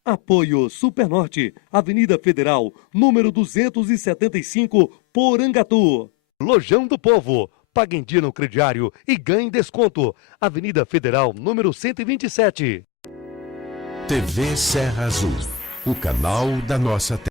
Apoio Supernorte, Avenida Federal, número 275, Porangatu. Lojão do Povo, pague em dia no crediário e ganhe desconto. Avenida Federal, número 127. TV Serra Azul, o canal da nossa terra.